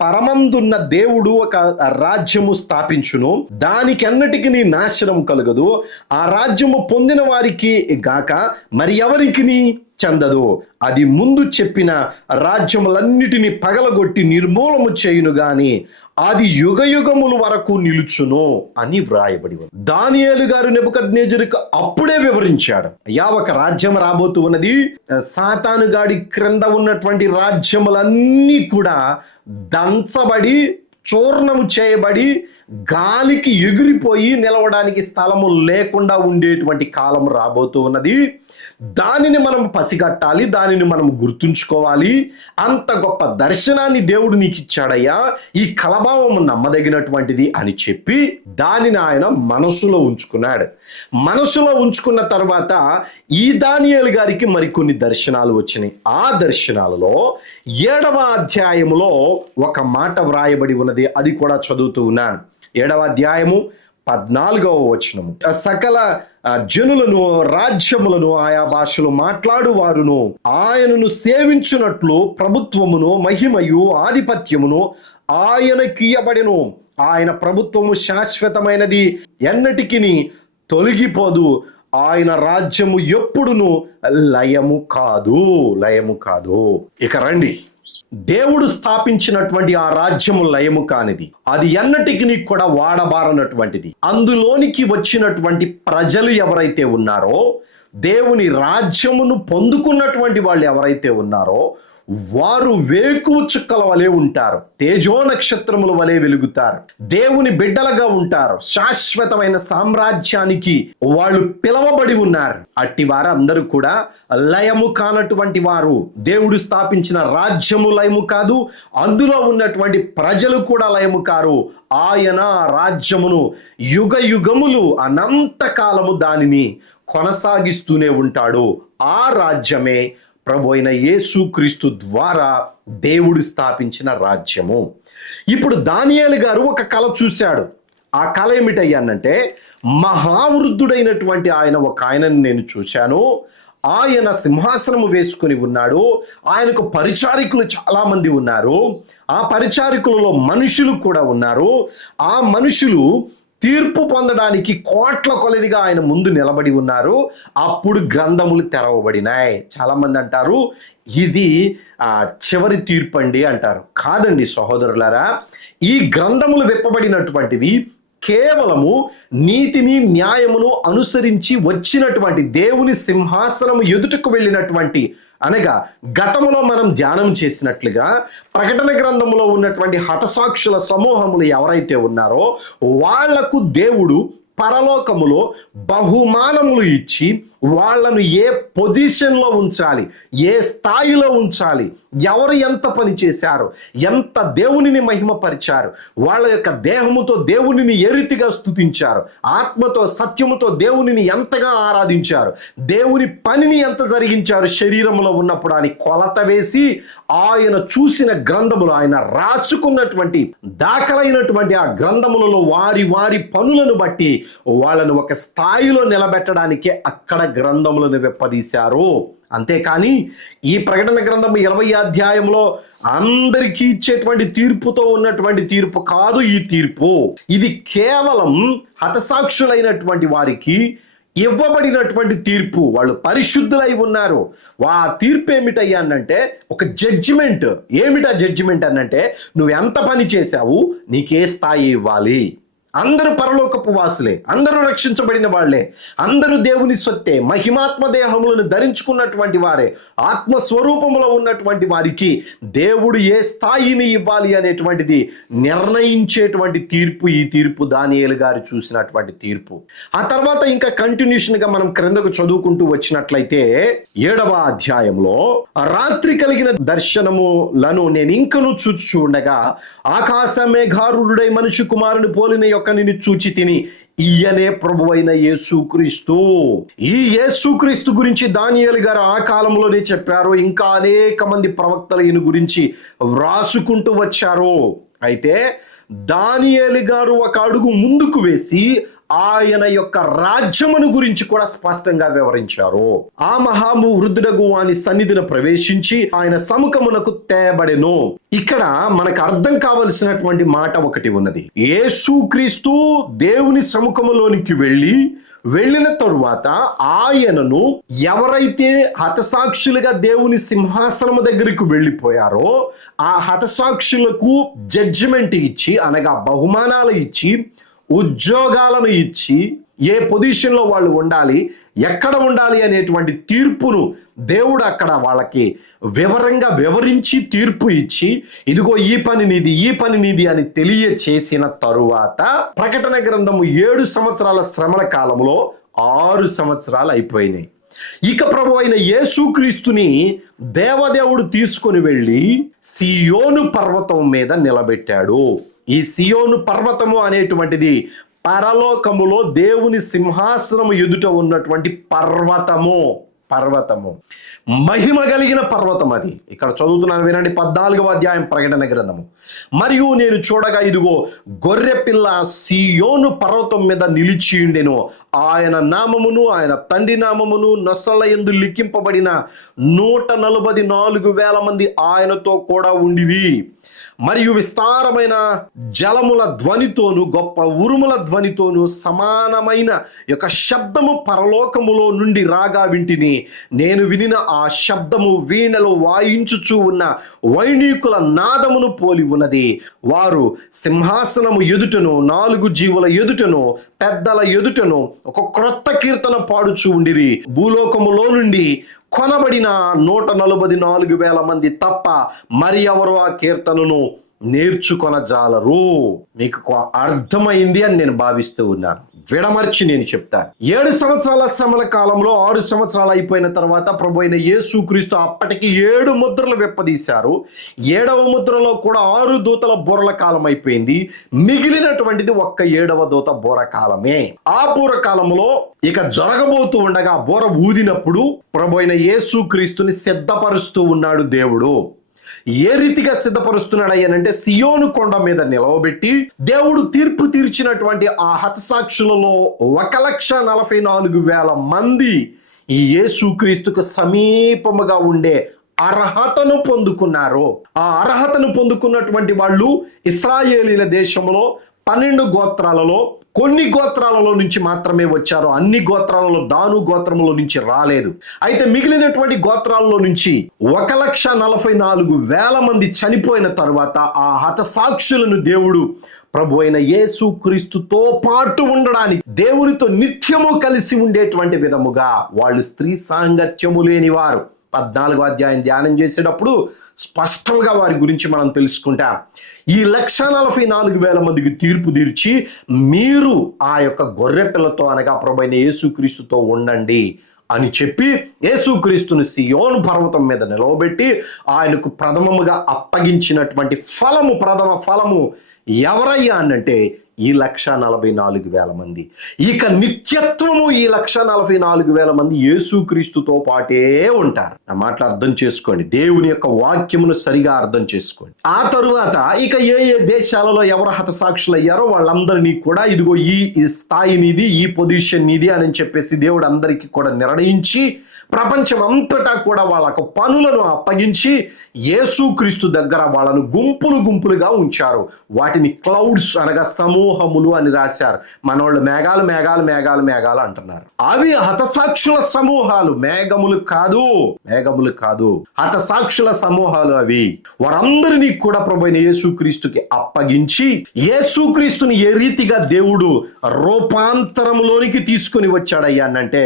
పరమందున్న దేవుడు ఒక రాజ్యము స్థాపించును, దానికన్నిటికీ నాశనం కలుగదు. ఆ రాజ్యము పొందిన వారికి గాక మరి ఎవరికి చెందదు. అది ముందు చెప్పిన రాజ్యములన్నిటినీ పగలగొట్టి నిర్మూలము చేయును గాని అది యుగయుగముల వరకు నిలుచును అని వ్రాయబడి ఉంది. దానియేలు గారు నెబుకద్నెజరుకు అప్పుడే వివరించాడు, అయ్యా ఒక రాజ్యం రాబోతూ ఉన్నది. సాతాను గాడి క్రింద ఉన్నటువంటి రాజ్యములన్నీ కూడా దంచబడి చూర్ణము చేయబడి గాలికి ఎగిరిపోయి నిలవడానికి స్థలము లేకుండా ఉండేటువంటి కాలం రాబోతూ ఉన్నది. దానిని మనం పసిగట్టాలి, దానిని మనం గుర్తుంచుకోవాలి. అంత గొప్ప దర్శనాన్ని దేవుడు నీకు ఇచ్చాడయ్యా, ఈ కలభావము నమ్మదగినటువంటిది అని చెప్పి దానిని ఆయన మనసులో ఉంచుకున్నాడు. మనసులో ఉంచుకున్న తర్వాత ఈ దానియేలు గారికి మరికొన్ని దర్శనాలు వచ్చినాయి. ఆ దర్శనాలలో 7వ అధ్యాయములో ఒక మాట వ్రాయబడి ఉన్నది. అది కూడా చదువుతూ ఉన్నాను. 7వ అధ్యాయము 14వ వచనము. సకల జనులను, రాజ్యములను, ఆయా భాషలు మాట్లాడు వారును ఆయనను సేవించున్నట్లు ప్రభుత్వమును, మహిమయు, ఆధిపత్యమును ఆయనకియబడెను. ఆయన ప్రభుత్వము శాశ్వతమైనది, ఎన్నటికిని తొలగిపోదు. ఆయన రాజ్యము ఎప్పుడును లయము కాదు. ఇక రండి, దేవుడు స్థాపించినటువంటి ఆ రాజ్యము లయము కానిది, అది ఎన్నటికి కూడా వాడబారనటువంటిది. అందులోనికి వచ్చినటువంటి ప్రజలు ఎవరైతే ఉన్నారో, దేవుని రాజ్యమును పొందుకున్నటువంటి వాళ్ళు ఎవరైతే ఉన్నారో వారు వేకువ చుక్కల వలె ఉంటారు, తేజో నక్షత్రముల వలె వెలుగుతారు, దేవుని బిడ్డలుగా ఉంటారు, శాశ్వతమైన సామ్రాజ్యానికి వాళ్ళు పిలవబడి ఉన్నారు. అట్టి వారందరూ కూడా లయము కానటువంటి వారు. దేవుడు స్థాపించిన రాజ్యము లయము కాదు, అందులో ఉన్నటువంటి ప్రజలు కూడా లయము కారు. ఆయన రాజ్యమును యుగ యుగములు అనంతకాలము దానిని కొనసాగిస్తూనే ఉంటాడు. ఆ రాజ్యమే ప్రభు అయిన యేసుక్రీస్తు ద్వారా దేవుడు స్థాపించిన రాజ్యము. ఇప్పుడు దానియేలు గారు ఒక కల చూశాడు. ఆ కల ఏమిటయ్యానంటే, మహావృద్ధుడైనటువంటి ఆయనని నేను చూశాను. ఆయన సింహాసనము వేసుకుని ఉన్నాడు. ఆయనకు పరిచారికులు చాలా మంది ఉన్నారు. ఆ పరిచారికులలో మనుషులు కూడా ఉన్నారు. ఆ మనుషులు తీర్పు పొందడానికి కోట్ల కొలదిగా ఆయన ముందు నిలబడి ఉన్నారు. అప్పుడు గ్రంథములు తెరవబడినాయి. చాలా మంది అంటారు ఇది చివరి తీర్పు అండి అంటారు. కాదండి సహోదరులారా, ఈ గ్రంథములు విప్పబడినటువంటివి కేవలము నీతిని న్యాయమును అనుసరించి వచ్చినటువంటి దేవుని సింహాసనము ఎదుటకు వెళ్ళినటువంటి, అనగా గతంలో మనం ధ్యానం చేసినట్లుగా ప్రకటన గ్రంథములో ఉన్నటువంటి హతసాక్షుల సమూహములు ఎవరైతే ఉన్నారో వాళ్లకు దేవుడు పరలోకములో బహుమానములు ఇచ్చి వాళ్ళను ఏ పొజిషన్లో ఉంచాలి, ఏ స్థాయిలో ఉంచాలి, ఎవరు ఎంత పని చేశారు, ఎంత దేవునిని మహిమపరిచారు, వాళ్ళ యొక్క దేహముతో దేవునిని ఏ రీతిగా స్తుతించారు, ఆత్మతో సత్యముతో దేవునిని ఎంతగా ఆరాధించారు, దేవుని పనిని ఎంత జరిగించారు శరీరంలో ఉన్నప్పుడు అని కొలత వేసి ఆయన చూసిన గ్రంథములు, ఆయన రాసుకున్నటువంటి దాఖలైనటువంటి ఆ గ్రంథములలో వారి వారి పనులను బట్టి వాళ్ళను ఒక స్థాయిలో నిలబెట్టడానికి అక్కడ గ్రంథములను విప్పదీశారు. అంతేకాని ఈ ప్రకటన గ్రంథం 20వ అధ్యాయంలో అందరికీ ఇచ్చేటువంటి తీర్పుతో ఉన్నటువంటి తీర్పు కాదు ఈ తీర్పు. ఇది కేవలం హతసాక్షులైనటువంటి వారికి ఇవ్వబడినటువంటి తీర్పు. వాళ్ళు పరిశుద్ధులై ఉన్నారు. ఆ తీర్పు ఏమిటయ్యా అనంటే ఒక జడ్జిమెంట్. ఏమిటా జడ్జిమెంట్ అనంటే నువ్వు ఎంత పని చేశావు, నీకే స్థాయి ఇవ్వాలి. అందరూ పరలోకపు వాసులే, అందరూ రక్షించబడిన వాళ్లే, అందరూ దేవుని సొత్తే, మహిమాత్మ దేహములను ధరించుకున్నటువంటి వారే, ఆత్మస్వరూపంలో ఉన్నటువంటి వారికి దేవుడు ఏ స్థాయిని ఇవ్వాలి అనేటువంటిది నిర్ణయించేటువంటి తీర్పు ఈ తీర్పు. దానియేలు గారు చూసినటువంటి తీర్పు. ఆ తర్వాత ఇంకా కంటిన్యూషన్గా మనం క్రిందకు చదువుకుంటూ వచ్చినట్లయితే 7వ అధ్యాయంలో రాత్రి కలిగిన దర్శనములను నేను ఇంకను చూచుచూ ఉండగా ఆకాశ మేఘారుడై మనుష్య కుమారుని పోలిన యొక్క నిన్ను చూచి తిని ఈయనే ప్రభువైన యేసుక్రీస్తు. ఈ యేసుక్రీస్తు గురించి దానియేలు గారు ఆ కాలంలోనే చెప్పారు. ఇంకా అనేక మంది ప్రవక్తలు ఈయన గురించి వ్రాసుకుంటూ వచ్చారు. అయితే దానియేలు గారు ఒక అడుగు ముందుకు వేసి ఆయన యొక్క రాజ్యమును గురించి కూడా స్పష్టంగా వివరించారు. ఆ మహాము వృద్ధుడగు వాని సన్నిధిని ప్రవేశించి ఆయన సముఖమునకు తేబడెను. ఇక్కడ మనకు అర్థం కావలసినటువంటి మాట ఒకటి ఉన్నది. యేసుక్రీస్తు దేవుని సముఖములోనికి వెళ్ళిన తరువాత ఆయనను ఎవరైతే హతసాక్షులుగా దేవుని సింహాసనము దగ్గరికి వెళ్ళిపోయారో ఆ హతసాక్షులకు జడ్జిమెంట్ ఇచ్చి, అనగా బహుమానాలు ఇచ్చి, ఉద్యోగాలను ఇచ్చి, ఏ పొజిషన్లో వాళ్ళు ఉండాలి, ఎక్కడ ఉండాలి అనేటువంటి తీర్పును దేవుడు అక్కడ వాళ్ళకి వివరంగా వివరించి తీర్పు ఇచ్చి, ఇదిగో ఈ పని నీది, ఈ పని నీది అని తెలియచేసిన తరువాత ప్రకటన గ్రంథము 7 సంవత్సరాల శ్రమల కాలంలో 6 సంవత్సరాలు అయిపోయినాయి. ఇక ప్రభు అయిన యేసుక్రీస్తుని దేవదేవుడు తీసుకొని వెళ్ళి సియోను పర్వతం మీద నిలబెట్టాడు. ఈ సియోను పర్వతము అనేటువంటిది పరలోకములో దేవుని సింహాసనము ఎదుట ఉన్నటువంటి పర్వతము, మహిమ కలిగిన పర్వతం. అది ఇక్కడ చదువుతున్నాను వినండి. 14వ అధ్యాయం ప్రకటన గ్రంథము. మరియు నేను చూడగా ఇదిగో గొర్రె పిల్ల సియోను పర్వతం మీద నిలిచి ఉండెను. ఆయన నామమును ఆయన తండ్రి నామమును నొసల యందు లిఖింపబడిన 144,000 మంది ఆయనతో కూడా ఉండిరి. మరియు విస్తారమైన జలముల ధ్వనితోను గొప్ప ఉరుముల ధ్వనితోను సమానమైన యొక్క శబ్దము పరలోకములో నుండి రాగా వింటిని. నేను వినిన ఆ శబ్దము వీణలు వాయించుచూ ఉన్న వైణీకుల నాదమును పోలి ఉన్నది. వారు సింహాసనము ఎదుటను 4 జీవుల ఎదుటను పెద్దల ఎదుటను ఒక క్రొత్త కీర్తన పాడుచూ ఉండిరి. భూలోకములో నుండి కొనబడిన 144,000 మంది తప్ప మరి ఎవరు ఆ కీర్తనను నేర్చుకొనజాలరు. మీకు అర్థమైంది అని నేను భావిస్తూ ఉన్నాను. విడమర్చి నేను చెప్తాను. 7 సంవత్సరాల శ్రమల కాలంలో 6 సంవత్సరాలు అయిపోయిన తర్వాత ప్రభు అయిన యేసుక్రీస్తు అప్పటికి 7 ముద్రలు విప్పదీశారు. 7వ ముద్రలో కూడా 6 దూతల బూరల కాలం అయిపోయింది. మిగిలినటువంటిది ఒక్క 7వ దూత బూర కాలమే. ఆ బూర కాలంలో ఇక జరగబోతూ ఉండగా బూర ఊదినప్పుడు ప్రభు అయిన యేసుక్రీస్తుని సిద్ధపరుస్తూ ఉన్నాడు దేవుడు. ఏ రీతిగా సిద్ధపరుస్తున్నాడయ్యానంటే సియోను కొండ మీద నిలవబెట్టి దేవుడు తీర్పు తీర్చినటువంటి ఆ హతసాక్షులలో 1,44,000 మంది ఈ యేసుక్రీస్తుకు సమీపముగా ఉండే అర్హతను పొందుకున్నారు. ఆ అర్హతను పొందుకున్నటువంటి వాళ్ళు ఇశ్రాయేలీల దేశంలో 12 గోత్రాలలో కొన్ని గోత్రాలలో నుంచి మాత్రమే వచ్చారు. అన్ని గోత్రాలలో దాను గోత్రములో నుంచి రాలేదు. అయితే మిగిలినటువంటి గోత్రాలలో నుంచి 1,44,000 మంది చనిపోయిన తరువాత ఆ హతసాక్షులను దేవుడు ప్రభు అయిన యేసు క్రీస్తుతో పాటు ఉండడానికి, దేవునితో నిత్యము కలిసి ఉండేటువంటి విధముగా వాళ్ళు స్త్రీ సాంగత్యము లేనివారు 14వ అధ్యాయం ధ్యానం చేసేటప్పుడు స్పష్టంగా వారి గురించి మనం తెలుసుకుంటాం. ఈ 1,44,000 మందికి తీర్పు తీర్చి మీరు ఆ యొక్క గొర్రె పిల్లతో అనగా ప్రభువైన యేసుక్రీస్తుతో ఉండండి అని చెప్పి యేసుక్రీస్తుని సియోను పర్వతం మీద నిలవబెట్టి ఆయనకు ప్రథమముగా అప్పగించినటువంటి ప్రథమ ఫలము ఎవరయ్యా అనంటే ఈ 1,44,000 మంది. ఇక నిత్యత్వము ఈ 1,44,000 మంది యేసుక్రీస్తుతో పాటే ఉంటారు. నా మాటలు అర్థం చేసుకోండి, దేవుని యొక్క వాక్యమును సరిగా అర్థం చేసుకోండి. ఆ తరువాత ఇక ఏ ఏ దేశాలలో ఎవరు హతసాక్షులు అయ్యారో వాళ్ళందరినీ కూడా ఇదిగో ఈ స్థాయి నీది, ఈ పొజిషన్ నీది అని చెప్పేసి దేవుడు అందరికీ కూడా నిర్ణయించి ప్రపంచం అంతటా కూడా వాళ్ళకు పనులను అప్పగించి యేసుక్రీస్తు దగ్గర వాళ్ళను గుంపులుగా ఉంచారు. వాటిని క్లౌడ్స్ అనగా సమూహములు అని రాశారు. మనోళ్ళు మేఘాలు అంటున్నారు. అవి హతసాక్షుల సమూహాలు, మేఘములు కాదు, హతసాక్షుల సమూహాలు అవి. వారందరినీ కూడా ప్రభువైన యేసుక్రీస్తుకి అప్పగించి యేసుక్రీస్తుని ఏ రీతిగా దేవుడు రూపాంతరంలోనికి తీసుకుని వచ్చాడయ్యా అంటే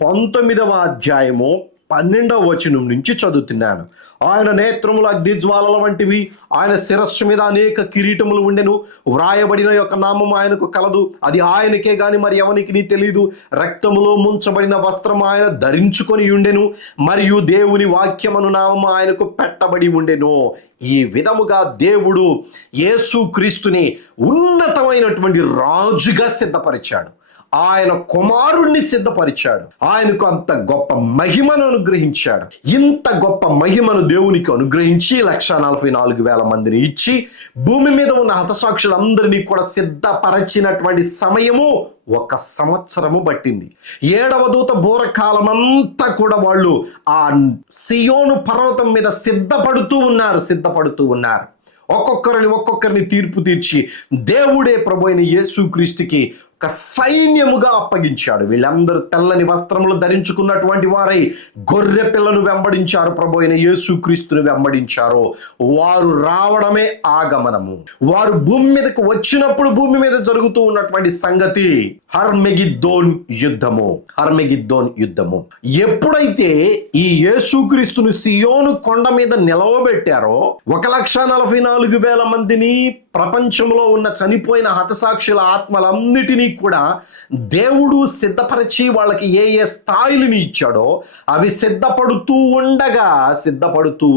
19వ అధ్యాయము 12వ వచనం నుంచి చదువుతున్నాను. ఆయన నేత్రములు అగ్నిజ్వాలల వంటివి, ఆయన శిరస్సు మీద అనేక కిరీటములు ఉండెను, వ్రాయబడిన యొక్క నామం ఆయనకు కలదు, అది ఆయనకే గాని మరి ఎవనికి తెలియదు. రక్తములో ముంచబడిన వస్త్రం ఆయన ధరించుకొని ఉండెను, మరియు దేవుని వాక్యమను నామము ఆయనకు పెట్టబడి ఉండెను. ఈ విధముగా దేవుడు యేసుక్రీస్తుని ఉన్నతమైనటువంటి రాజుగా సిద్ధపరిచాడు. ఆయన కుమారుణ్ణి సిద్ధపరిచాడు. ఆయనకు అంత గొప్ప మహిమను అనుగ్రహించాడు. ఇంత గొప్ప మహిమను దేవునికి అనుగ్రహించి 1,44,000 మందిని ఇచ్చి భూమి మీద ఉన్న హతసాక్షులందరినీ కూడా సిద్ధపరచినటువంటి సమయము 1 సంవత్సరము పట్టింది. 7వ దూత బూరకాలం అంతా కూడా వాళ్ళు ఆ సియోను పర్వతం మీద సిద్ధపడుతూ ఉన్నారు. ఒక్కొక్కరిని తీర్పు తీర్చి దేవుడే ప్రభువైన యేసుక్రీస్తుకి ఒక సైన్యముగా అప్పగించాడు. వీళ్ళందరూ తెల్లని వస్త్రములు ధరించుకున్నటువంటి వారై గొర్రె పిల్లను వెంబడించారు, ప్రభువైన యేసుక్రీస్తుని వెంబడించారు. వారు రావడమే ఆగమనము. వారు భూమి మీదకు వచ్చినప్పుడు భూమి మీద జరుగుతూ ఉన్నటువంటి సంగతి హర్మెగిద్దోన్ యుద్ధము. ఎప్పుడైతే ఈ యేసుక్రీస్తుని సియోను కొండ మీద నిలవబెట్టారో 1,44,000 మందిని, ప్రపంచంలో ఉన్న చనిపోయిన హతసాక్షుల ఆత్మలన్నిటినీ కూడా దేవుడు సిద్ధపరిచి వాళ్ళకి ఏ ఏ స్థాయిని ఇచ్చాడో అవి సిద్ధపడుతూ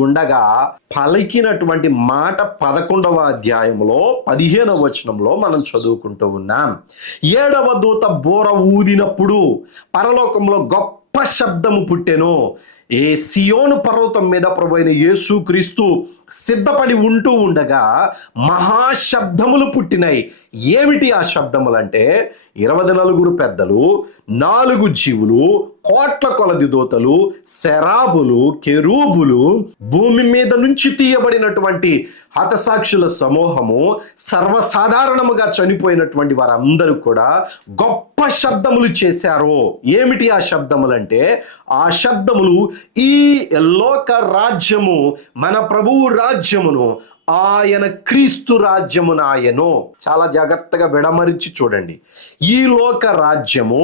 ఉండగా పలికినటువంటి మాట 11వ అధ్యాయంలో 15వ వచనంలో మనం చదువుకుంటూ ఉన్నాం. 7వ దూత బోర ఊదినప్పుడు పరలోకంలో గొప్ప శబ్దము పుట్టెను. ఏ సియోను పర్వతం మీద ప్రభువైన యేసుక్రీస్తు సిద్ధపడి ఉంటూ ఉండగా మహాశబ్దములు పుట్టినాయి. ఏమిటి ఆ శబ్దములు అంటే 24 పెద్దలు, 4 జీవులు, కోట్ల కొలది దూతలు, శరాబులు, కెరూబులు, భూమి మీద నుంచి తీయబడినటువంటి హతసాక్షుల సమూహము, సర్వసాధారణముగా చనిపోయినటువంటి వారందరూ కూడా గొప్ప శబ్దములు చేశారు. ఏమిటి ఆ శబ్దములు అంటే ఆ శబ్దములు ఈ లోక రాజ్యము, మన ప్రభువు రాజ్యమును, ఆయన క్రీస్తు రాజ్యమునాయను. చాలా జాగ్రత్తగా విడమరిచి చూడండి. ఈ లోక రాజ్యము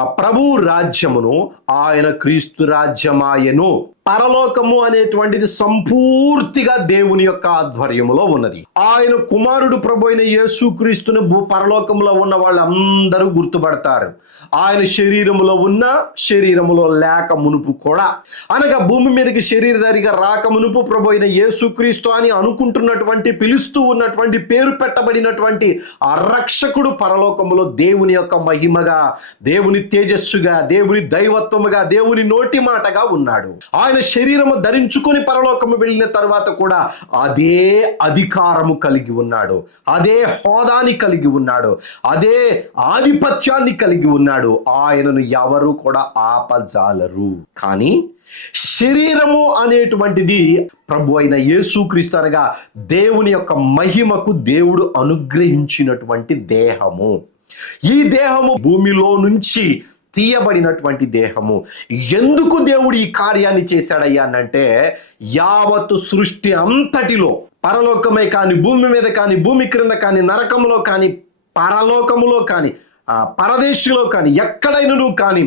ఆ ప్రభు రాజ్యమును, ఆయన క్రీస్తు రాజ్యమాయను. పరలోకము అనేటువంటిది సంపూర్తిగా దేవుని యొక్క ఆధ్వర్యములో ఉన్నది. ఆయన కుమారుడు ప్రభు అయిన యేసుక్రీస్తుని పరలోకంలో ఉన్న వాళ్ళందరూ గుర్తుపడతారు. ఆయన శరీరములో ఉన్న, శరీరములో లేక మునుపు కూడా, అనగా భూమి మీదకి శరీరధారిగా రాక మునుపు ప్రభు అయిన యేసుక్రీస్తు అని అనుకుంటున్నటువంటి, పిలుస్తూ ఉన్నటువంటి, పేరు పెట్టబడినటువంటి ఆ రక్షకుడు పరలోకములో దేవుని యొక్క మహిమగా, దేవుని తేజస్సుగా, దేవుని దైవత్వముగా, దేవుని నోటి మాటగా ఉన్నాడు. ఆయన ఆయన శరీరము ధరించుకొని పరలోకము వెళ్ళిన తర్వాత కూడా అదే అధికారము కలిగి ఉన్నాడు, అదే హోదాని కలిగి ఉన్నాడు, అదే ఆధిపత్యాన్ని కలిగి ఉన్నాడు. ఆయనను ఎవరు కూడా ఆపజాలరు. కానీ శరీరము అనేటువంటిది ప్రభు అయిన యేసుక్రీస్తు అనగా దేవుని యొక్క మహిమకు దేవుడు అనుగ్రహించినటువంటి దేహము. ఈ దేహము భూమిలో నుంచి తీయబడినటువంటి దేహము. ఎందుకు దేవుడు ఈ కార్యాన్ని చేశాడయ్యా అంటే, యావత్తు సృష్టి అంతటిలో పరలోకమే కానీ, భూమి మీద కానీ, భూమి క్రింద కానీ, నరకములో కానీ, పరలోకములో కానీ, పరదేశంలో కానీ, ఎక్కడైనను కానీ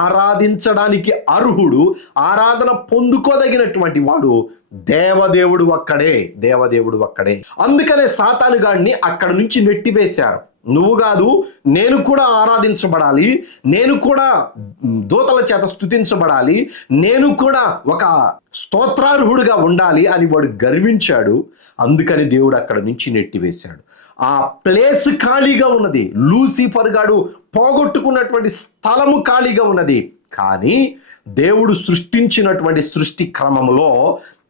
ఆరాధించడానికి అర్హుడు, ఆరాధన పొందుకోదగినటువంటి వాడు దేవదేవుడు ఒక్కడే, దేవదేవుడు ఒక్కడే. అందుకనే సాతానుగాడిని అక్కడ నుంచి నెట్టివేశారు. నువ్వు కాదు, నేను కూడా ఆరాధించబడాలి, నేను కూడా దూతల చేత స్తుతించబడాలి, నేను కూడా ఒక స్తోత్రార్హుడుగా ఉండాలి అని వాడు గర్వించాడు. అందుకని దేవుడు అక్కడ నుంచి నెట్టివేశాడు. ఆ ప్లేస్ ఖాళీగా ఉన్నది. లూసిఫర్ గాడు పోగొట్టుకున్నటువంటి స్థలము ఖాళీగా ఉన్నది. కానీ దేవుడు సృష్టించినటువంటి సృష్టి క్రమంలో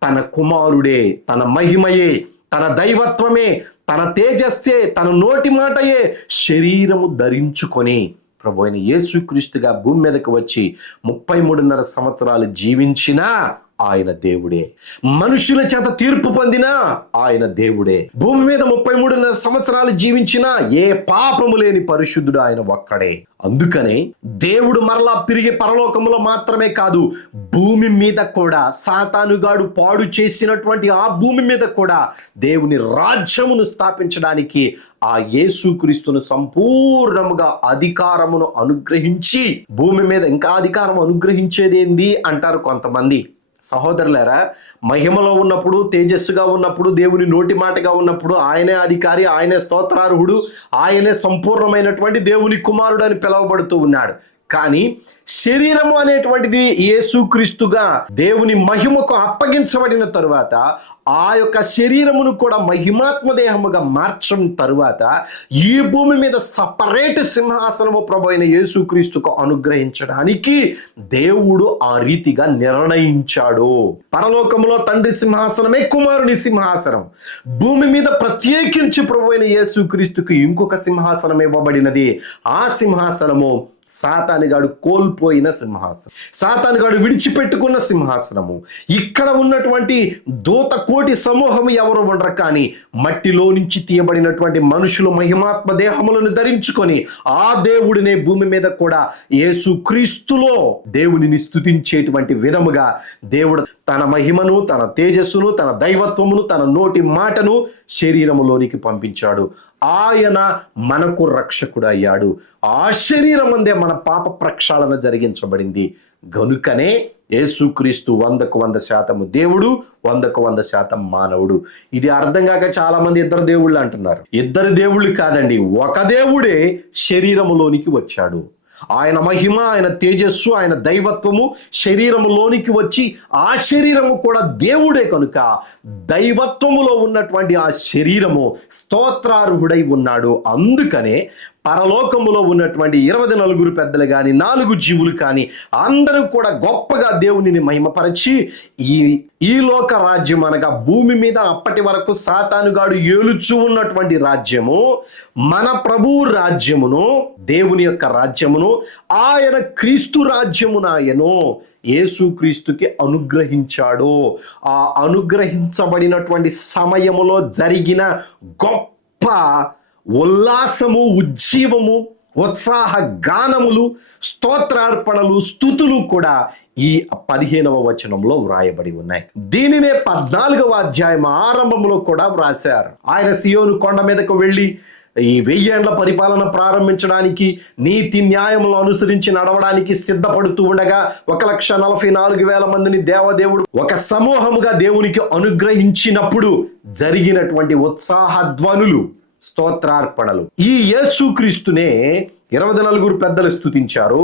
తన కుమారుడే, తన మహిమయే, తన దైవత్వమే, తన తేజస్సే, తన నోటి మాటయే శరీరము ధరించుకొని ప్రభు అయిన యేసుక్రీస్తుగా భూమి మీదకి వచ్చి 33.5 సంవత్సరాలు జీవించినా ఆయన దేవుడే. మనుషుల చేత తీర్పు పొందినా ఆయన దేవుడే. భూమి మీద 33.5 సంవత్సరాలు జీవించినా ఏ పాపము లేని పరిశుద్ధుడు ఆయన ఒక్కడే. అందుకనే దేవుడు మరలా తిరిగి పరలోకములో మాత్రమే కాదు, భూమి మీద కూడా సాతానుగాడు పాడు చేసినటువంటి ఆ భూమి మీద కూడా దేవుని రాజ్యమును స్థాపించడానికి ఆ యేసుక్రీస్తును సంపూర్ణముగా అధికారమును అనుగ్రహించి, భూమి మీద ఇంకా అధికారం అనుగ్రహించేది ఏంది అంటారు కొంతమంది. సహోదరులారా, మహిమలో ఉన్నప్పుడు, తేజస్సుగా ఉన్నప్పుడు, దేవుని నోటి మాటగా ఉన్నప్పుడు ఆయనే అధికారి, ఆయనే స్తోత్రార్హుడు, ఆయనే సంపూర్ణమైనటువంటి దేవుని కుమారుడు అని పిలువబడుతూ ఉన్నాడు. కానీ శరీరము అనేటువంటిది యేసుక్రీస్తుగా దేవుని మహిమకు అప్పగించబడిన తరువాత ఆ యొక్క శరీరమును కూడా మహిమాత్మ దేహముగా మార్చడం తరువాత ఈ భూమి మీద సపరేట్ సింహాసనము ప్రభు అయిన యేసుక్రీస్తుకు అనుగ్రహించడానికి దేవుడు ఆ రీతిగా నిర్ణయించాడు. పరలోకములో తండ్రి సింహాసనమే కుమారుని సింహాసనం. భూమి మీద ప్రత్యేకించి ప్రభు అయిన యేసుక్రీస్తుకు ఇంకొక సింహాసనం ఇవ్వబడినది. ఆ సింహాసనము సాతానుగాడు కోల్పోయిన సింహాసనం, సాతానుగాడు విడిచిపెట్టుకున్న సింహాసనము. ఇక్కడ ఉన్నటువంటి దూత కోటి సమూహము ఎవరు ఉండరు, కానీ మట్టిలో నుంచి తీయబడినటువంటి మనుషులు మహిమాత్మ దేహములను ధరించుకొని ఆ దేవుడినే భూమి మీద కూడా యేసుక్రీస్తులో దేవునిని స్తుతించేటువంటి విధముగా దేవుడు తన మహిమను, తన తేజస్సును, తన దైవత్వమును, తన నోటి మాటను శరీరములోనికి పంపించాడు. ఆయన మనకు రక్షకుడు అయ్యాడు. ఆ శరీరం అందే మన పాప ప్రక్షాళన జరిగించబడింది. గనుకనే యేసుక్రీస్తు 100% దేవుడు, 100% మానవుడు. ఇది అర్థం కాక చాలా మంది ఇద్దరు దేవుళ్ళు అంటున్నారు. ఇద్దరు దేవుళ్ళు కాదండి, ఒక దేవుడే శరీరములోనికి వచ్చాడు. ఆయన మహిమ, ఆయన తేజస్సు, ఆయన దైవత్వము శరీరములోనికి వచ్చి ఆ శరీరము కూడా దేవుడే కనుక దైవత్వములో ఉన్నటువంటి ఆ శరీరము స్తోత్రార్హుడై ఉన్నాడు. అందుకనే పరలోకములో ఉన్నటువంటి 24 పెద్దలు కానీ 4 జీవులు కానీ అందరూ కూడా గొప్పగా దేవునిని మహిమపరచి ఈ లోక రాజ్యం అనగా భూమి మీద అప్పటి వరకు సాతానుగాడు ఏలుచూ ఉన్నటువంటి రాజ్యము, మన ప్రభువు రాజ్యమును, దేవుని యొక్క రాజ్యమును, ఆయన క్రీస్తు రాజ్యమునాయను యేసుక్రీస్తుకి అనుగ్రహించాడు. ఆ అనుగ్రహించబడినటువంటి సమయములో జరిగిన గొప్ప ఉల్లాసము, ఉజ్జీవము, ఉత్సాహ గానములు, స్తోత్రార్పణలు, స్తుతులు కూడా ఈ 15వ వచనంలో వ్రాయబడి ఉన్నాయి. దీనినే 14వ అధ్యాయం ఆరంభంలో కూడా వ్రాశారు. ఆయన సియోను కొండ మీదకు వెళ్ళి ఈ 1000 ఏండ్ల పరిపాలన ప్రారంభించడానికి, నీతి న్యాయములు అనుసరించి నడవడానికి సిద్ధపడుతూ ఉండగా 1,44,000 మందిని దేవదేవుడు ఒక సమూహముగా దేవునికి అనుగ్రహించినప్పుడు జరిగినటువంటి ఉత్సాహ ధ్వనులు, స్తోత్రార్పణలు. ఈ యేసుక్రీస్తునే 24 పెద్దలు స్తుతించారు,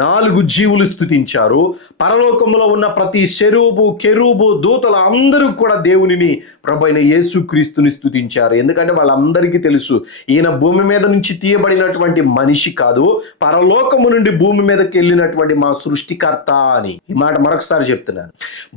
4 జీవులు స్తుతించారు, పరలోకంలో ఉన్న ప్రతి శరూబు కెరూబు దూతలు అందరూ కూడా దేవునిని ప్రభువైన యేసుక్రీస్తుని స్తుతించారు. ఎందుకంటే వాళ్ళందరికీ తెలుసు ఈయన భూమి మీద నుంచి తీయబడినటువంటి మనిషి కాదు, పరలోకము నుండి భూమి మీదకి వెళ్ళినటువంటి మా సృష్టికర్త అని. ఈ మాట మరొకసారి చెప్తున్నాను.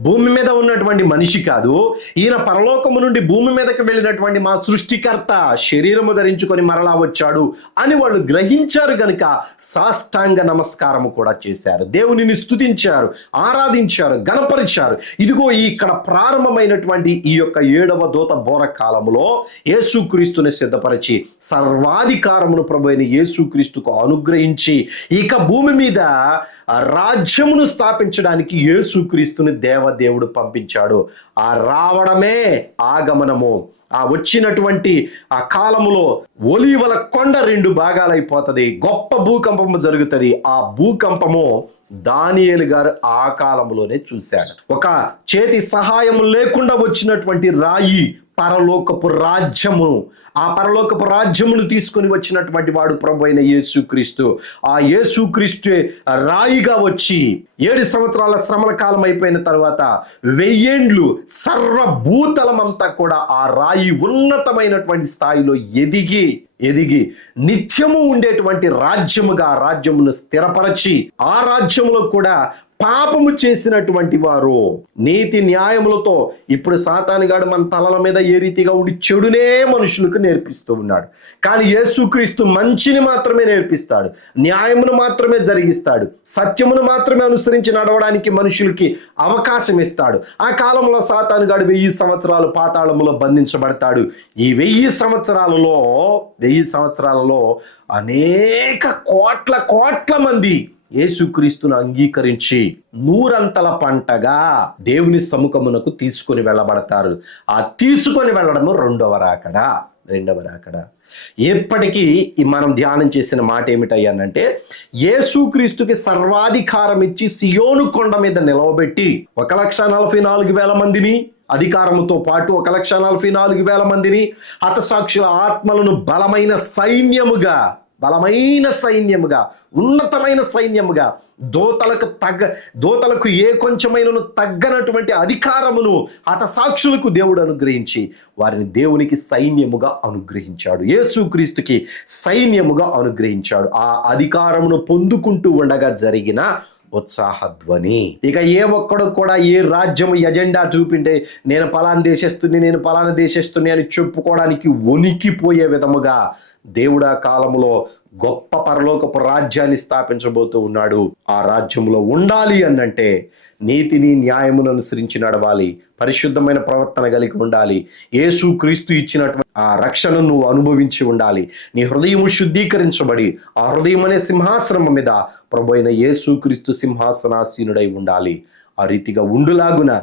భూమి మీద ఉన్నటువంటి మనిషి కాదు, ఈయన పరలోకము నుండి భూమి మీదకి వెళ్ళినటువంటి మా సృష్టికర్త, శరీరము ధరించుకొని మరలా వచ్చాడు అని వాళ్ళు గ్రహించారు గనుక సాష్టాంగ నమస్కారము కూడా చేశారు, దేవునిని స్తుతించారు, ఆరాధించారు, గణపరిచారు. ఇదిగో ఇక్కడ ప్రారంభమైనటువంటి ఈ యొక్క 7వ దూత బోర కాలములో యేసుక్రీస్తుని సిద్ధపరిచి సర్వాధికారమును ప్రభువైన యేసుక్రీస్తుకు అనుగ్రహించి ఇక భూమి మీద రాజ్యమును స్థాపించడానికి యేసుక్రీస్తుని దేవదేవుడు పంపించాడు. ఆ రావడమే ఆగమనము. ఆ వచ్చినటువంటి ఆ కాలములో ఒలీవల కొండ 2 భాగాలైపోతుంది, గొప్ప భూకంపము జరుగుతుంది. ఆ భూకంపము దానియేలు గారు ఆ కాలంలోనే చూశాడు. ఒక చేతి సహాయం లేకుండా వచ్చినటువంటి రాయి పరలోకపు రాజ్యము, ఆ పరలోకపు రాజ్యమును తీసుకొని వచ్చినటువంటి వాడు ప్రభువైన యేసుక్రీస్తు. ఆ యేసుక్రీస్తు రాయిగా వచ్చి 7 సంవత్సరాల శ్రమల కాలం అయిపోయిన తర్వాత 1000 ఏండ్లు సర్వభూతలమంతా కూడా ఆ రాయి ఉన్నతమైనటువంటి స్థాయిలో ఎదిగి నిత్యము ఉండేటువంటి రాజ్యముగా రాజ్యమును స్థిరపరచి ఆ రాజ్యములో కూడా పాపము చేసినటువంటి వారు నీతి న్యాయములతో ఇప్పుడు సాతానుగాడు మన తలల మీద ఏ రీతిగా ఉండి చెడునే మనుషులకు నేర్పిస్తూ ఉన్నాడు. కానీ యేసుక్రీస్తు మంచిని మాత్రమే నేర్పిస్తాడు, న్యాయమును మాత్రమే జరిగిస్తాడు, సత్యమును మాత్రమే అనుసరించి నడవడానికి మనుషులకి అవకాశం ఇస్తాడు. ఆ కాలంలో సాతానుగాడు 1000 సంవత్సరాలు పాతాళములో బంధించబడతాడు. ఈ 1000 సంవత్సరాలలో అనేక కోట్ల మంది యేసుక్రీస్తును అంగీకరించి 100 పంటగా దేవుని సముఖమునకు తీసుకొని వెళ్ళబడతారు. ఆ తీసుకొని వెళ్ళడము రెండవ రాకడ. ఎప్పటికీ మనం ధ్యానం చేసిన మాట ఏమిటయ్యానంటే, యేసుక్రీస్తుకి సర్వాధికారం ఇచ్చి సియోను కొండ మీద నిలవబెట్టి 1,44,000 మందిని, అధికారముతో పాటు 1,44,000 మందిని, హతసాక్షుల ఆత్మలను బలమైన సైన్యముగా, ఉన్నతమైన సైన్యముగా, దోతలకు ఏ కొంచెమైనను తగ్గనటువంటి అధికారమును హతసాక్షులకు దేవుడు అనుగ్రహించి వారిని దేవునికి సైన్యముగా అనుగ్రహించాడు. యేసుక్రీస్తుకి సైన్యముగా అనుగ్రహించాడు. ఆ అధికారమును పొందుకుంటూ ఉండగా జరిగిన ఉత్సాహధ్వని. ఇక ఏ ఒక్కడు కూడా ఏ రాజ్యము ఎజెండా చూపింటే నేను పలానా దేశస్తుని అని చెప్పుకోవడానికి వణికిపోయే విధముగా దేవుడు ఆ కాలంలో గొప్ప పరలోకపు రాజ్యాన్ని స్థాపించబోతూ ఉన్నాడు. ఆ రాజ్యంలో ఉండాలి అనంటే నీతిని న్యాయమును అనుసరించి నడవాలి, పరిశుద్ధమైన ప్రవర్తన కలిగి ఉండాలి, యేసుక్రీస్తు ఇచ్చినటువంటి ఆ రక్షణను నువ్వు అనుభవించి ఉండాలి, నీ హృదయము శుద్ధీకరించబడి ఆ హృదయం అనే సింహాసనం మీద ప్రభువైన యేసుక్రీస్తు సింహాసనాసీనుడై ఉండాలి. ఆ రీతిగా ఉండులాగున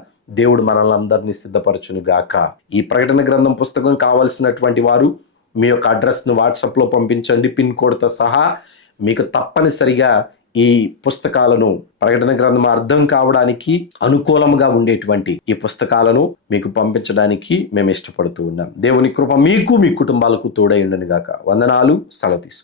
దేవుడు మనల్ని అందరినీ సిద్ధపరచును గాక. ఈ ప్రకటన గ్రంథం పుస్తకం కావలసినటువంటి వారు మీ యొక్క అడ్రస్ను వాట్సాప్లో పంపించండి, పిన్ కోడ్తో సహా. మీకు తప్పనిసరిగా ఈ పుస్తకాలను, ప్రకటన గ్రంథం అర్థం కావడానికి అనుకూలంగా ఉండేటువంటి ఈ పుస్తకాలను మీకు పంపించడానికి మేము ఇష్టపడుతూ ఉన్నాం. దేవుని కృప మీకు, మీ కుటుంబాలకు తోడై ఉండను గాక. వందనాలు. సెలవు తీసుకుంటాం.